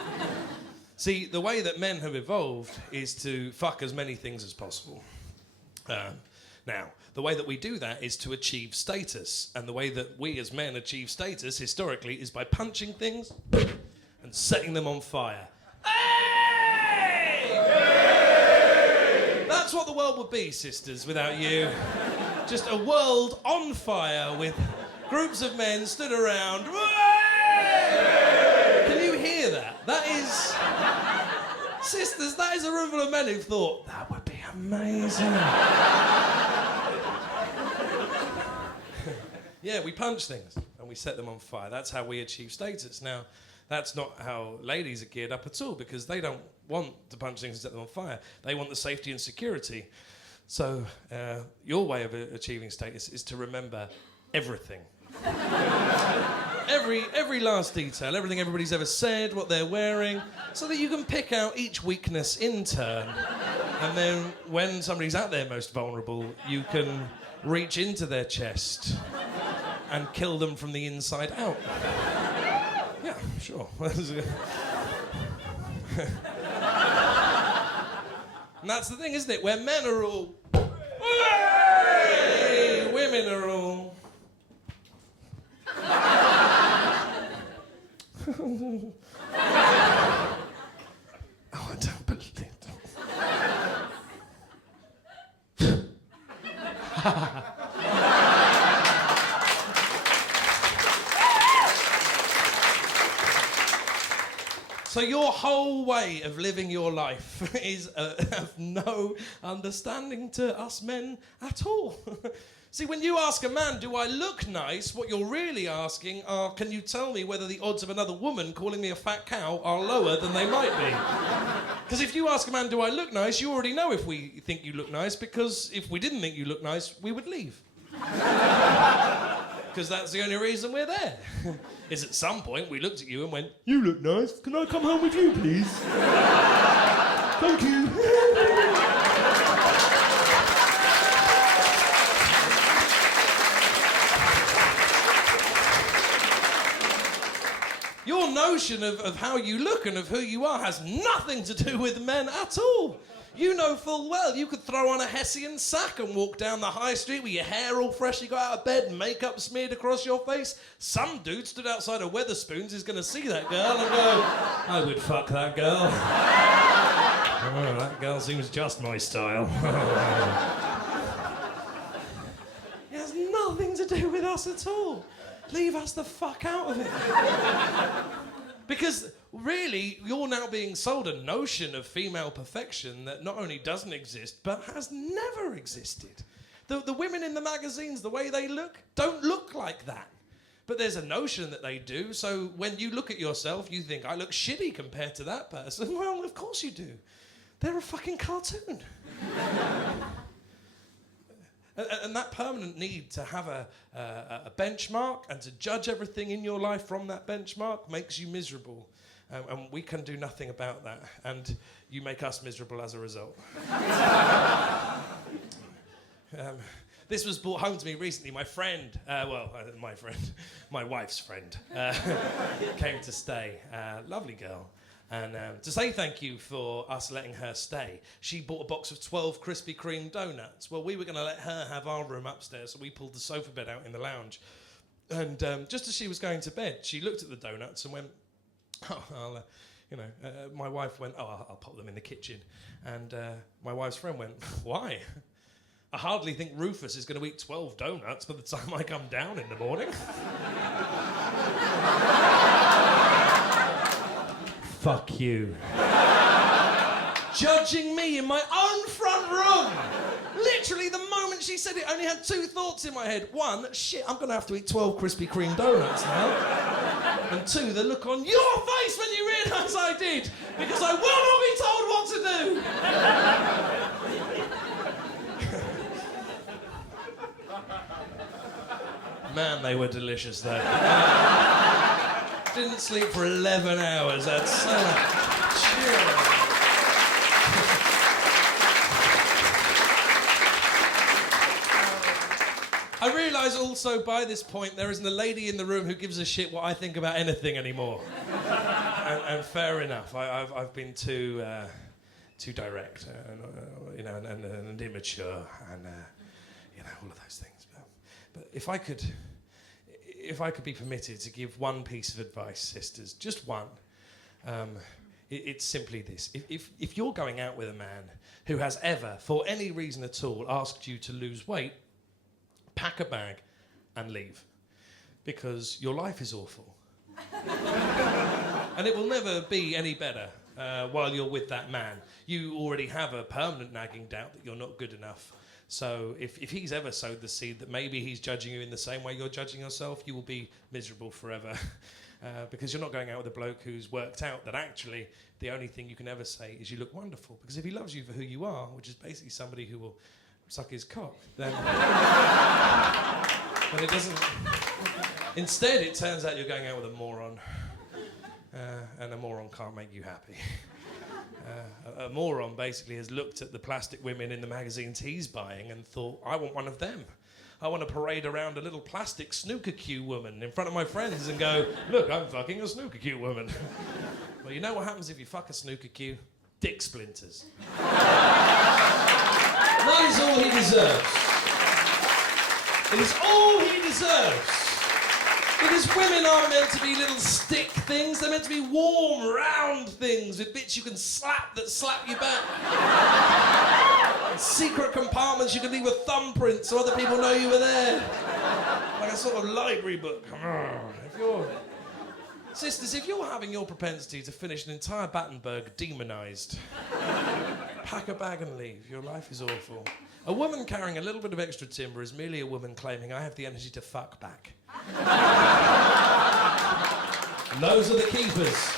See, the way that men have evolved is to fuck as many things as possible. Now, the way that we do that is to achieve status. And the way that we as men achieve status, historically, is by punching things and setting them on fire. That's what the world would be, sisters, without you. Just a world on fire with groups of men stood around. Can you hear that? That is... Sisters, that is a room full of men who've thought, that would be amazing. Yeah, we punch things and we set them on fire. That's how we achieve status. Now, that's not how ladies are geared up at all, because they don't want to punch things and set them on fire. They want the safety and security So your way of achieving status is to remember everything. every last detail, everything everybody's ever said, what they're wearing, so that you can pick out each weakness in turn. And then when somebody's at their most vulnerable, you can reach into their chest and kill them from the inside out. Yeah, sure. And that's the thing, isn't it? Where men are all... Hey! Women are all... Oh, I don't believe it. So your whole way of living your life is of no understanding to us men at all. See, when you ask a man, do I look nice, what you're really asking are, can you tell me whether the odds of another woman calling me a fat cow are lower than they might be? Because if you ask a man, do I look nice, you already know if we think you look nice, because if we didn't think you look nice, we would leave. Because that's the only reason we're there. Is at some point we looked at you and went, you look nice, can I come home with you, please? Thank you. Your notion of how you look and of who you are has nothing to do with men at all. You know full well you could throw on a Hessian sack and walk down the high street with your hair all freshly got out of bed, makeup smeared across your face. Some dude stood outside of Wetherspoons is going to see that girl and go, I would fuck that girl. Oh, that girl seems just my style. It has nothing to do with us at all. Leave us the fuck out of it. Because really, you're now being sold a notion of female perfection that not only doesn't exist, but has never existed. The women in the magazines, the way they look, don't look like that. But there's a notion that they do, so when you look at yourself, you think, I look shitty compared to that person. Well, of course you do. They're a fucking cartoon. And that permanent need to have a benchmark and to judge everything in your life from that benchmark makes you miserable. And we can do nothing about that. And you make us miserable as a result. This was brought home to me recently. My friend, my wife's friend, came to stay. Lovely girl. And to say thank you for us letting her stay, she bought a box of 12 Krispy Kreme donuts. Well, we were going to let her have our room upstairs, so we pulled the sofa bed out in the lounge. And just as she was going to bed, she looked at the donuts and went, oh, my wife went, oh, I'll pop them in the kitchen. And my wife's friend went, why? I hardly think Rufus is going to eat 12 donuts by the time I come down in the morning. Fuck you. Judging me in my own front room. Literally, the moment she said it, I only had two thoughts in my head. One, shit, I'm going to have to eat 12 Krispy Kreme donuts now. And two, the look on your face when you realise I did. Because I will not be told what to do. Man, they were delicious, though. Didn't sleep for 11 hours. That's so chill. I realise also by this point there isn't a lady in the room who gives a shit what I think about anything anymore. And fair enough. I've been too direct, and immature, and all of those things. But if I could be permitted to give one piece of advice, sisters, just one, it's simply this. If you're going out with a man who has ever, for any reason at all, asked you to lose weight, pack a bag and leave. Because your life is awful. And it will never be any better while you're with that man. You already have a permanent nagging doubt that you're not good enough. So if he's ever sowed the seed that maybe he's judging you in the same way you're judging yourself, you will be miserable forever. Because you're not going out with a bloke who's worked out that actually the only thing you can ever say is you look wonderful. Because if he loves you for who you are, which is basically somebody who will suck his cock, then but it doesn't. Instead, it turns out you're going out with a moron, and a moron can't make you happy. A moron basically has looked at the plastic women in the magazines he's buying and thought, I want one of them. I want to parade around a little plastic snooker cue woman in front of my friends and go, look, I'm fucking a snooker cue woman. Well, you know what happens if you fuck a snooker cue? Dick splinters. That is all he deserves. It is all he deserves. Because women aren't meant to be little stick things, they're meant to be warm, round things with bits you can slap that slap you back. Secret compartments you can leave with thumbprints so other people know you were there. Like a sort of library book. Sisters, if you're having your propensity to finish an entire Battenberg demonised, pack a bag and leave. Your life is awful. A woman carrying a little bit of extra timber is merely a woman claiming, I have the energy to fuck back. And those are the keepers.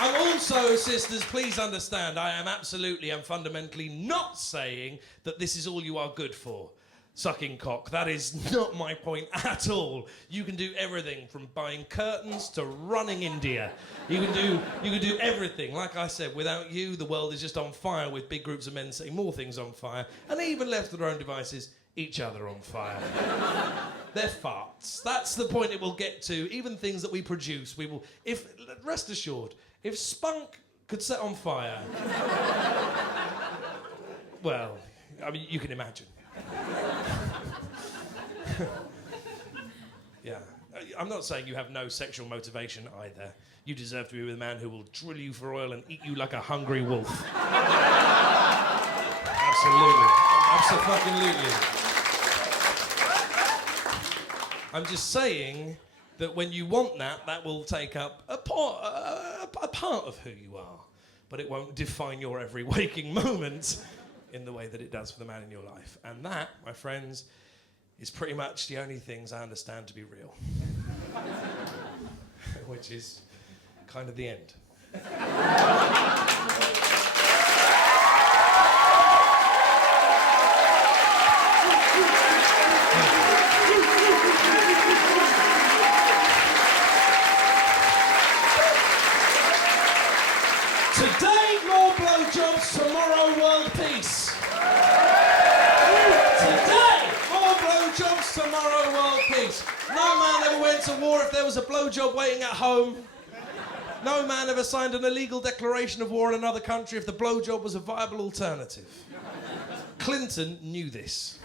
I'm also, sisters, please understand, I am absolutely and fundamentally not saying that this is all you are good for. Sucking cock. That is not my point at all. You can do everything from buying curtains to running India. You can do everything. Like I said, without you, the world is just on fire with big groups of men setting more things on fire, and even left to their own devices, each other on fire. They're farts. That's the point it will get to. Even things that we produce, we will. Rest assured, if spunk could set on fire, well, I mean, you can imagine. Yeah. I'm not saying you have no sexual motivation either. You deserve to be with a man who will drill you for oil and eat you like a hungry wolf. Absolutely. Abso-fucking-lutely. I'm just saying that when you want that, that will take up a part of who you are. But it won't define your every waking moment in the way that it does for the man in your life. And that, my friends, is pretty much the only things I understand to be real. Which is kind of the end. Today, more blowjobs, tomorrow, world peace. Today, more blowjobs, tomorrow, world peace. No man ever went to war if there was a blowjob waiting at home. No man ever signed an illegal declaration of war in another country if the blowjob was a viable alternative. Clinton knew this.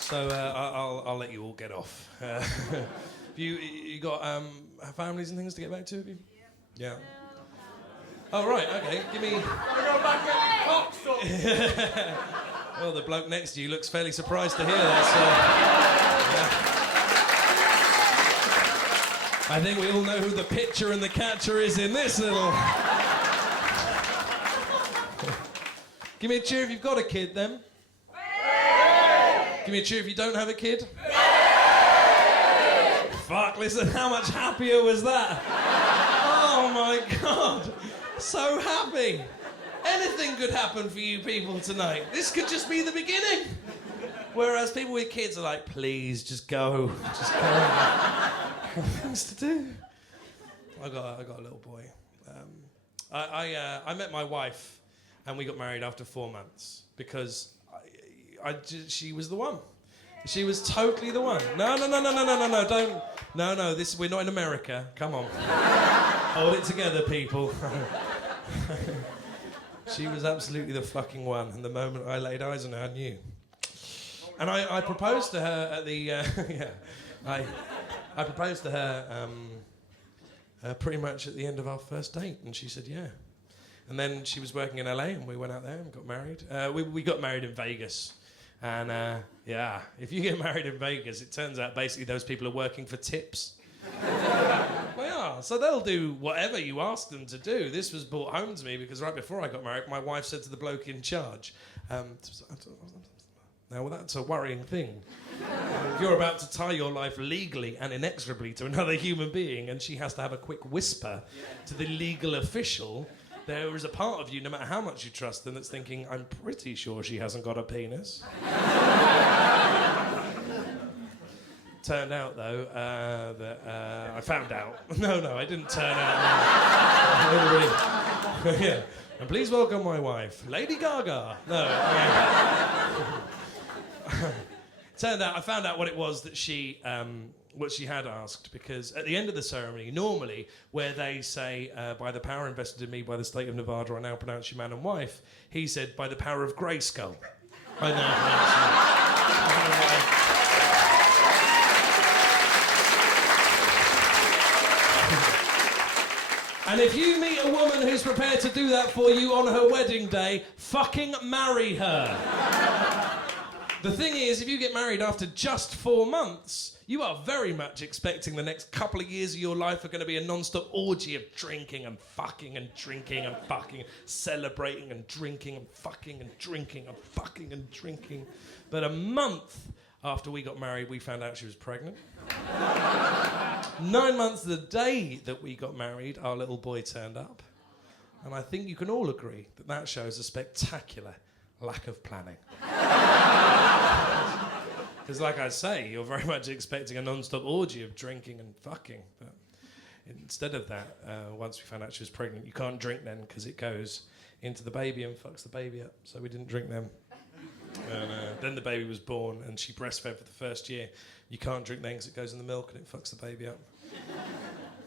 So I'll let you all get off. You got families and things to get back to, have you? Yeah. Oh, right, okay. Give me... Well, the bloke next to you looks fairly surprised to hear that, so... Yeah. I think we all know who the pitcher and the catcher is in this little... Give me a cheer if you've got a kid, then. Give me a cheer if you don't have a kid. Fuck, listen, how much happier was that? Oh my God, so happy. Anything could happen for you people tonight. This could just be the beginning. Whereas people with kids are like, please, just go. Just go. Things to do. I got a little boy. I met my wife and we got married after 4 months because she was the one. She was totally the one. No, don't. No, we're not in America. Come on. Hold it together, people. She was absolutely the fucking one. And the moment I laid eyes on her, I knew. And I proposed to her at the... yeah. I proposed to her pretty much at the end of our first date. And she said, yeah. And then she was working in LA and we went out there and got married. We got married in Vegas. And yeah, if you get married in Vegas, it turns out basically those people are working for tips. They are. So they'll do whatever you ask them to do. This was brought home to me because right before I got married, my wife said to the bloke in charge, Now, well, that's a worrying thing. If you're about to tie your life legally and inexorably to another human being and she has to have a quick whisper to the legal official, there is a part of you, no matter how much you trust them, that's thinking, I'm pretty sure she hasn't got a penis. Turned out, though, that I found out. No, I didn't turn out. Yeah. And please welcome my wife, Lady Gaga. No. Turned out, I found out what it was that what she had asked, because at the end of the ceremony, normally, where they say, by the power invested in me by the state of Nevada, I now pronounce you man and wife, he said, by the power of Grayskull, I now pronounce you. And if you meet a woman who's prepared to do that for you on her wedding day, fucking marry her. The thing is, if you get married after just 4 months, you are very much expecting the next couple of years of your life are going to be a non-stop orgy of drinking and fucking and drinking and fucking, celebrating and drinking and fucking and drinking and fucking and drinking. But a month after we got married, we found out she was pregnant. 9 months the day that we got married, our little boy turned up. And I think you can all agree that that shows a spectacular lack of planning. Because like I say, you're very much expecting a non-stop orgy of drinking and fucking. But instead of that, once we found out she was pregnant, you can't drink then because it goes into the baby and fucks the baby up. So we didn't drink then. And then the baby was born and she breastfed for the first year. You can't drink then because it goes in the milk and it fucks the baby up.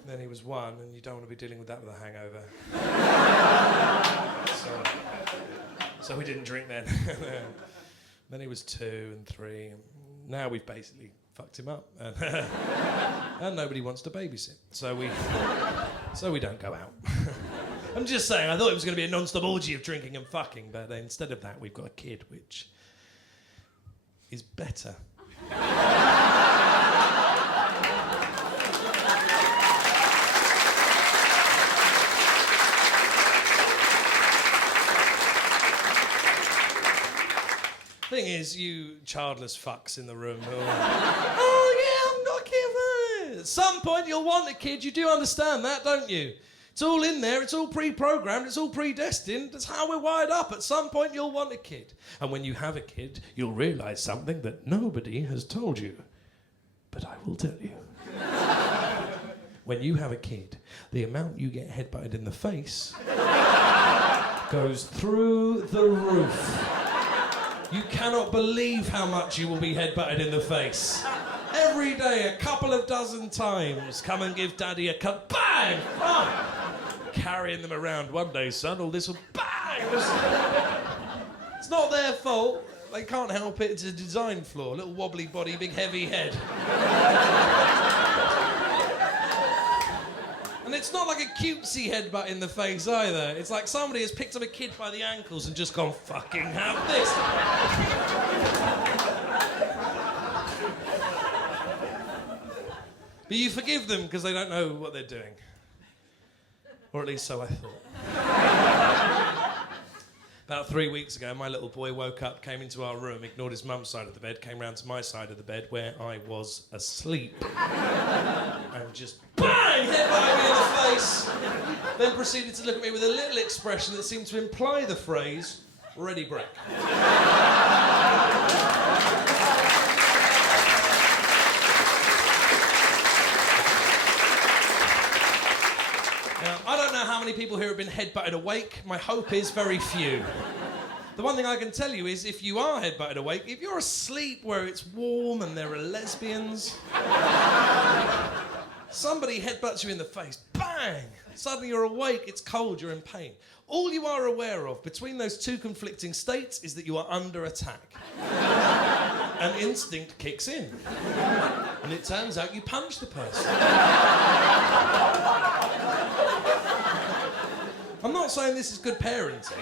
Then he was 1 and you don't want to be dealing with that with a hangover. So we didn't drink then. Then he was 2 and 3. And now we've basically fucked him up. And nobody wants to babysit. So we don't go out. I'm just saying, I thought it was going to be a non-stop orgy of drinking and fucking, but instead of that, we've got a kid, which is better. Thing is, you childless fucks in the room who are, oh yeah, I'm not kidding. At some point you'll want a kid, you do understand that, don't you? It's all in there, it's all pre-programmed, it's all predestined. That's how we're wired up. At some point you'll want a kid. And when you have a kid, you'll realise something that nobody has told you. But I will tell you. When you have a kid, the amount you get headbutted in the face goes through the roof. You cannot believe how much you will be headbutted in the face. Every day, a couple of dozen times. Come and give Daddy a cut. Bang! Oh. Carrying them around. One day, son, all this will bang! It's not their fault. They can't help it. It's a design flaw. Little wobbly body, big heavy head. And it's not like a cutesy headbutt in the face either. It's like somebody has picked up a kid by the ankles and just gone, fucking have this. But you forgive them because they don't know what they're doing. Or at least so I thought. About 3 weeks ago, my little boy woke up, came into our room, ignored his mum's side of the bed, came round to my side of the bed where I was asleep. And just bang! Headbutted me in the face. Then proceeded to look at me with a little expression that seemed to imply the phrase, ready, break. Now, I don't know how many people here have been headbutted awake. My hope is very few. The one thing I can tell you is if you are headbutted awake, if you're asleep where it's warm and there are lesbians, somebody headbutts you in the face, bang! Suddenly you're awake, it's cold, you're in pain. All you are aware of between those two conflicting states is that you are under attack. And instinct kicks in. And it turns out you punch the person. I'm not saying this is good parenting.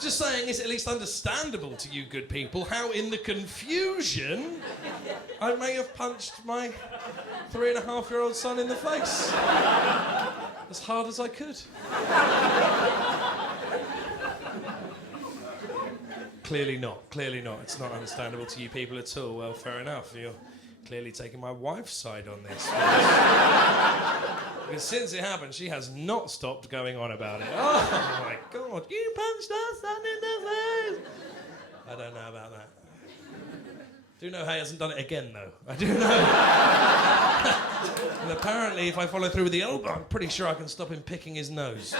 Just saying it's at least understandable to you good people how in the confusion I may have punched my 3.5-year-old son in the face. As hard as I could. Clearly not. Clearly not. It's not understandable to you people at all. Well, fair enough. You're clearly taking my wife's side on this. Because since it happened, she has not stopped going on about it. Oh, my God. You punched our son in the face. I don't know about that. Do know he hasn't done it again, though. I do know. And apparently, if I follow through with the elbow, I'm pretty sure I can stop him picking his nose.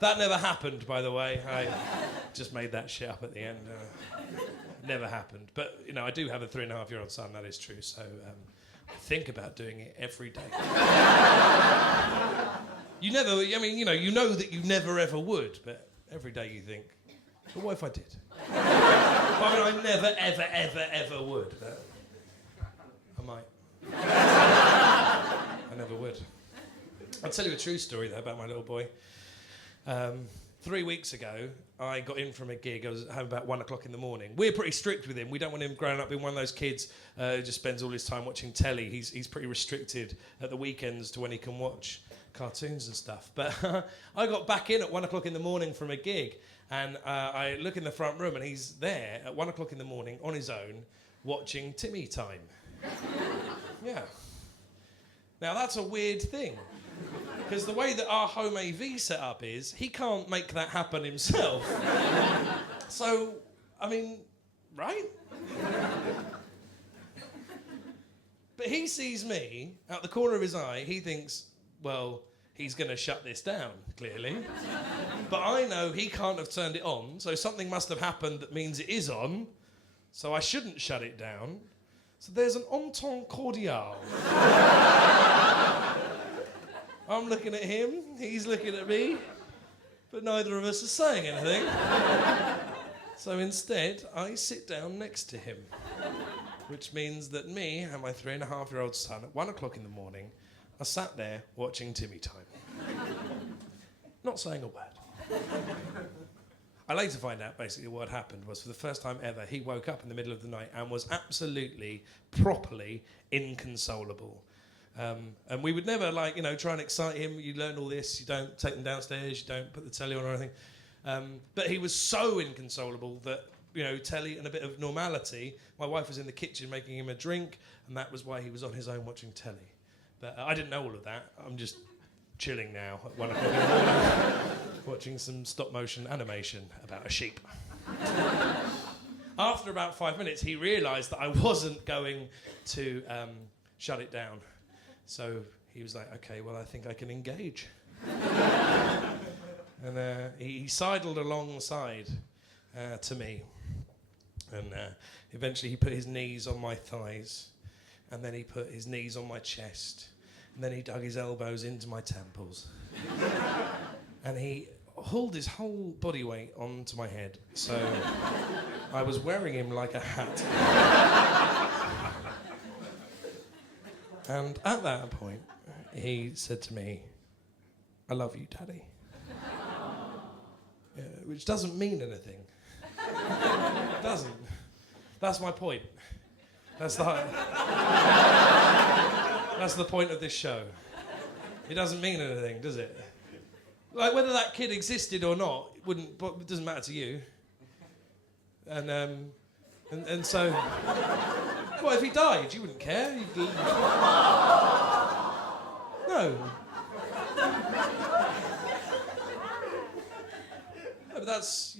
That never happened, by the way. I just made that shit up at the end. Never happened. But, you know, I do have a 3.5-year-old son, that is true, so I think about doing it every day. You never, I mean, you know that you never ever would, but every day you think, but what if I did? I mean, I never, ever, ever, ever would, but I might. I never would. I'll tell you a true story, though, about my little boy. 3 weeks ago, I got in from a gig. I was home about 1 o'clock in the morning. We're pretty strict with him. We don't want him growing up being one of those kids who just spends all his time watching telly. He's pretty restricted at the weekends to when he can watch cartoons and stuff. But I got back in at 1 o'clock in the morning from a gig, and I look in the front room, and he's there at 1 o'clock in the morning on his own watching Timmy Time. Yeah. Now, that's a weird thing. Because the way that our home AV set up is, he can't make that happen himself. So, I mean, right? But he sees me, out the corner of his eye, he thinks, well, he's going to shut this down, clearly. But I know he can't have turned it on, so something must have happened that means it is on, so I shouldn't shut it down. So there's an entente cordiale. I'm looking at him, he's looking at me, but neither of us are saying anything. So instead, I sit down next to him, which means that me and my 3.5-year-old son at 1 o'clock in the morning are sat there watching Timmy Time. Not saying a word. I later find out basically what happened was, for the first time ever, he woke up in the middle of the night and was absolutely, properly inconsolable. And we would never, try and excite him. You learn all this. You don't take them downstairs. You don't put the telly on or anything. But he was so inconsolable that, telly and a bit of normality. My wife was in the kitchen making him a drink, and that was why he was on his own watching telly. But I didn't know all of that. I'm just chilling now at 1 o'clock in the morning, watching some stop-motion animation about a sheep. After about 5 minutes, he realised that I wasn't going to shut it down. So he was like, OK, well, I think I can engage. And he sidled alongside to me. And eventually he put his knees on my thighs. And then he put his knees on my chest. And then he dug his elbows into my temples. And he hauled his whole body weight onto my head. So I was wearing him like a hat. And at that point, he said to me, I love you, Daddy. Yeah, which doesn't mean anything. It doesn't. That's my point. That's the point of this show. It doesn't mean anything, does it? Like, whether that kid existed or not, it doesn't matter to you. And so... What, if he died, you wouldn't care? No. But that's,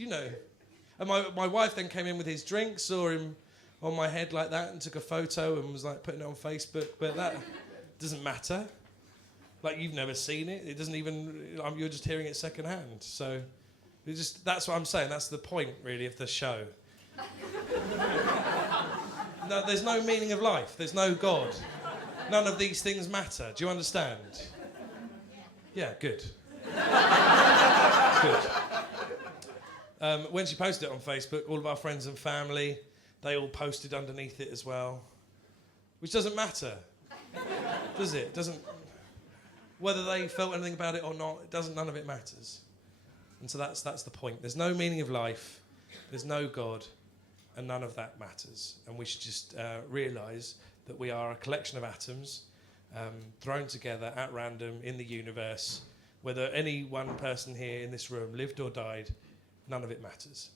And my wife then came in with his drink, saw him on my head like that, and took a photo and was like putting it on Facebook. But that doesn't matter. Like, you've never seen it. It doesn't even... you're just hearing it secondhand. So that's what I'm saying. That's the point, really, of the show. No, there's no meaning of life. There's no God. None of these things matter. Do you understand? Yeah, good. Good. When she posted it on Facebook, all of our friends and family, they all posted underneath it as well. Which doesn't matter, does it? Doesn't. Whether they felt anything about it or not, none of it matters. And so that's the point. There's no meaning of life. There's no God. And none of that matters. And we should just realise that we are a collection of atoms thrown together at random in the universe. Whether any one person here in this room lived or died, none of it matters.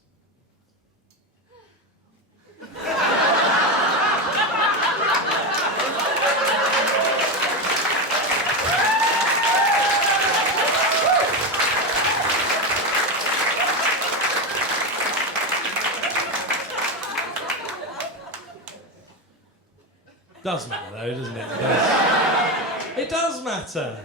Does matter though, doesn't it? It does matter.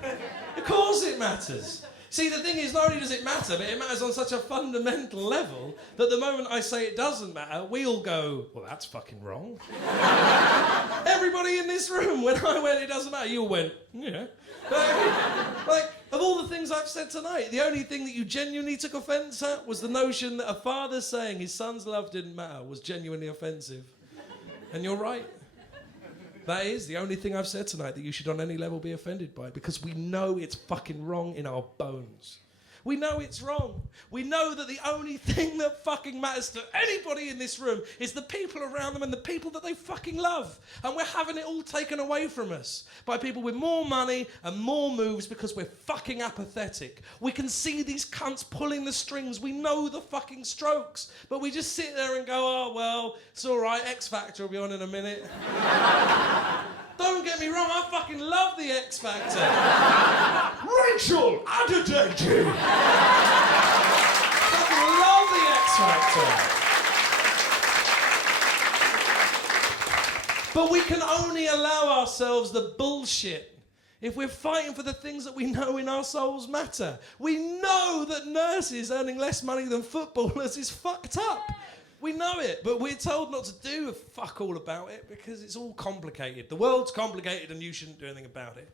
Of course it matters. See, the thing is, not only does it matter, but it matters on such a fundamental level that the moment I say it doesn't matter, we all go, well, that's fucking wrong. Everybody in this room, when I went, it doesn't matter, you all went, yeah. Like, of all the things I've said tonight, the only thing that you genuinely took offence at was the notion that a father saying his son's love didn't matter was genuinely offensive. And you're right. That is the only thing I've said tonight that you should on any level be offended by, because we know it's fucking wrong in our bones. We know it's wrong. We know that the only thing that fucking matters to anybody in this room is the people around them and the people that they fucking love. And we're having it all taken away from us by people with more money and more moves because we're fucking apathetic. We can see these cunts pulling the strings. We know the fucking strokes. But we just sit there and go, oh, well, it's all right, X Factor will be on in a minute. Don't get me wrong, I fucking love the X Factor. Rachel Adedeji. Fucking love the X Factor. But we can only allow ourselves the bullshit if we're fighting for the things that we know in our souls matter. We know that nurses earning less money than footballers is fucked up. We know it, but we're told not to do a fuck all about it because it's all complicated. The world's complicated and you shouldn't do anything about it.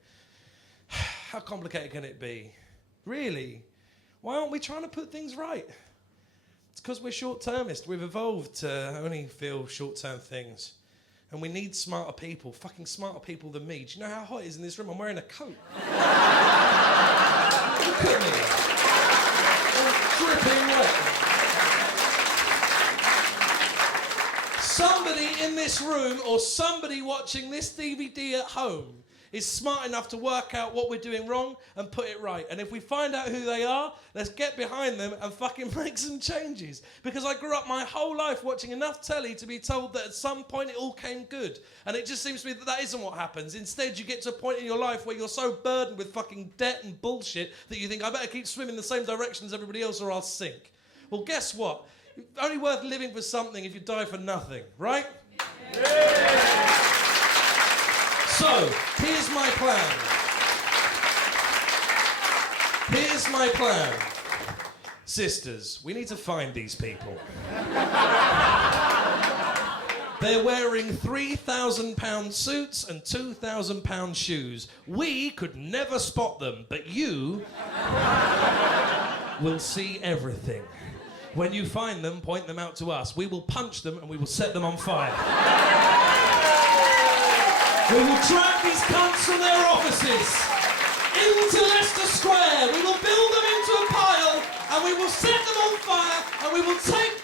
How complicated can it be? Really? Why aren't we trying to put things right? It's because we're short-termist. We've evolved to only feel short-term things. And we need smarter people, fucking smarter people than me. Do you know how hot it is in this room? I'm wearing a coat. Look at me. I'm dripping wet. Somebody in this room or somebody watching this DVD at home is smart enough to work out what we're doing wrong and put it right. And if we find out who they are, let's get behind them and fucking make some changes. Because I grew up my whole life watching enough telly to be told that at some point it all came good. And it just seems to me that that isn't what happens. Instead, you get to a point in your life where you're so burdened with fucking debt and bullshit that you think, I better keep swimming the same direction as everybody else or I'll sink. Well, guess what? It's only worth living for something if you die for nothing, right? Yeah. So, here's my plan. Here's my plan. Sisters, we need to find these people. They're wearing £3,000 suits and £2,000 shoes. We could never spot them, but you will see everything. When you find them, point them out to us. We will punch them and we will set them on fire. We will drag these cunts from their offices into Leicester Square. We will build them into a pile and we will set them on fire and we will take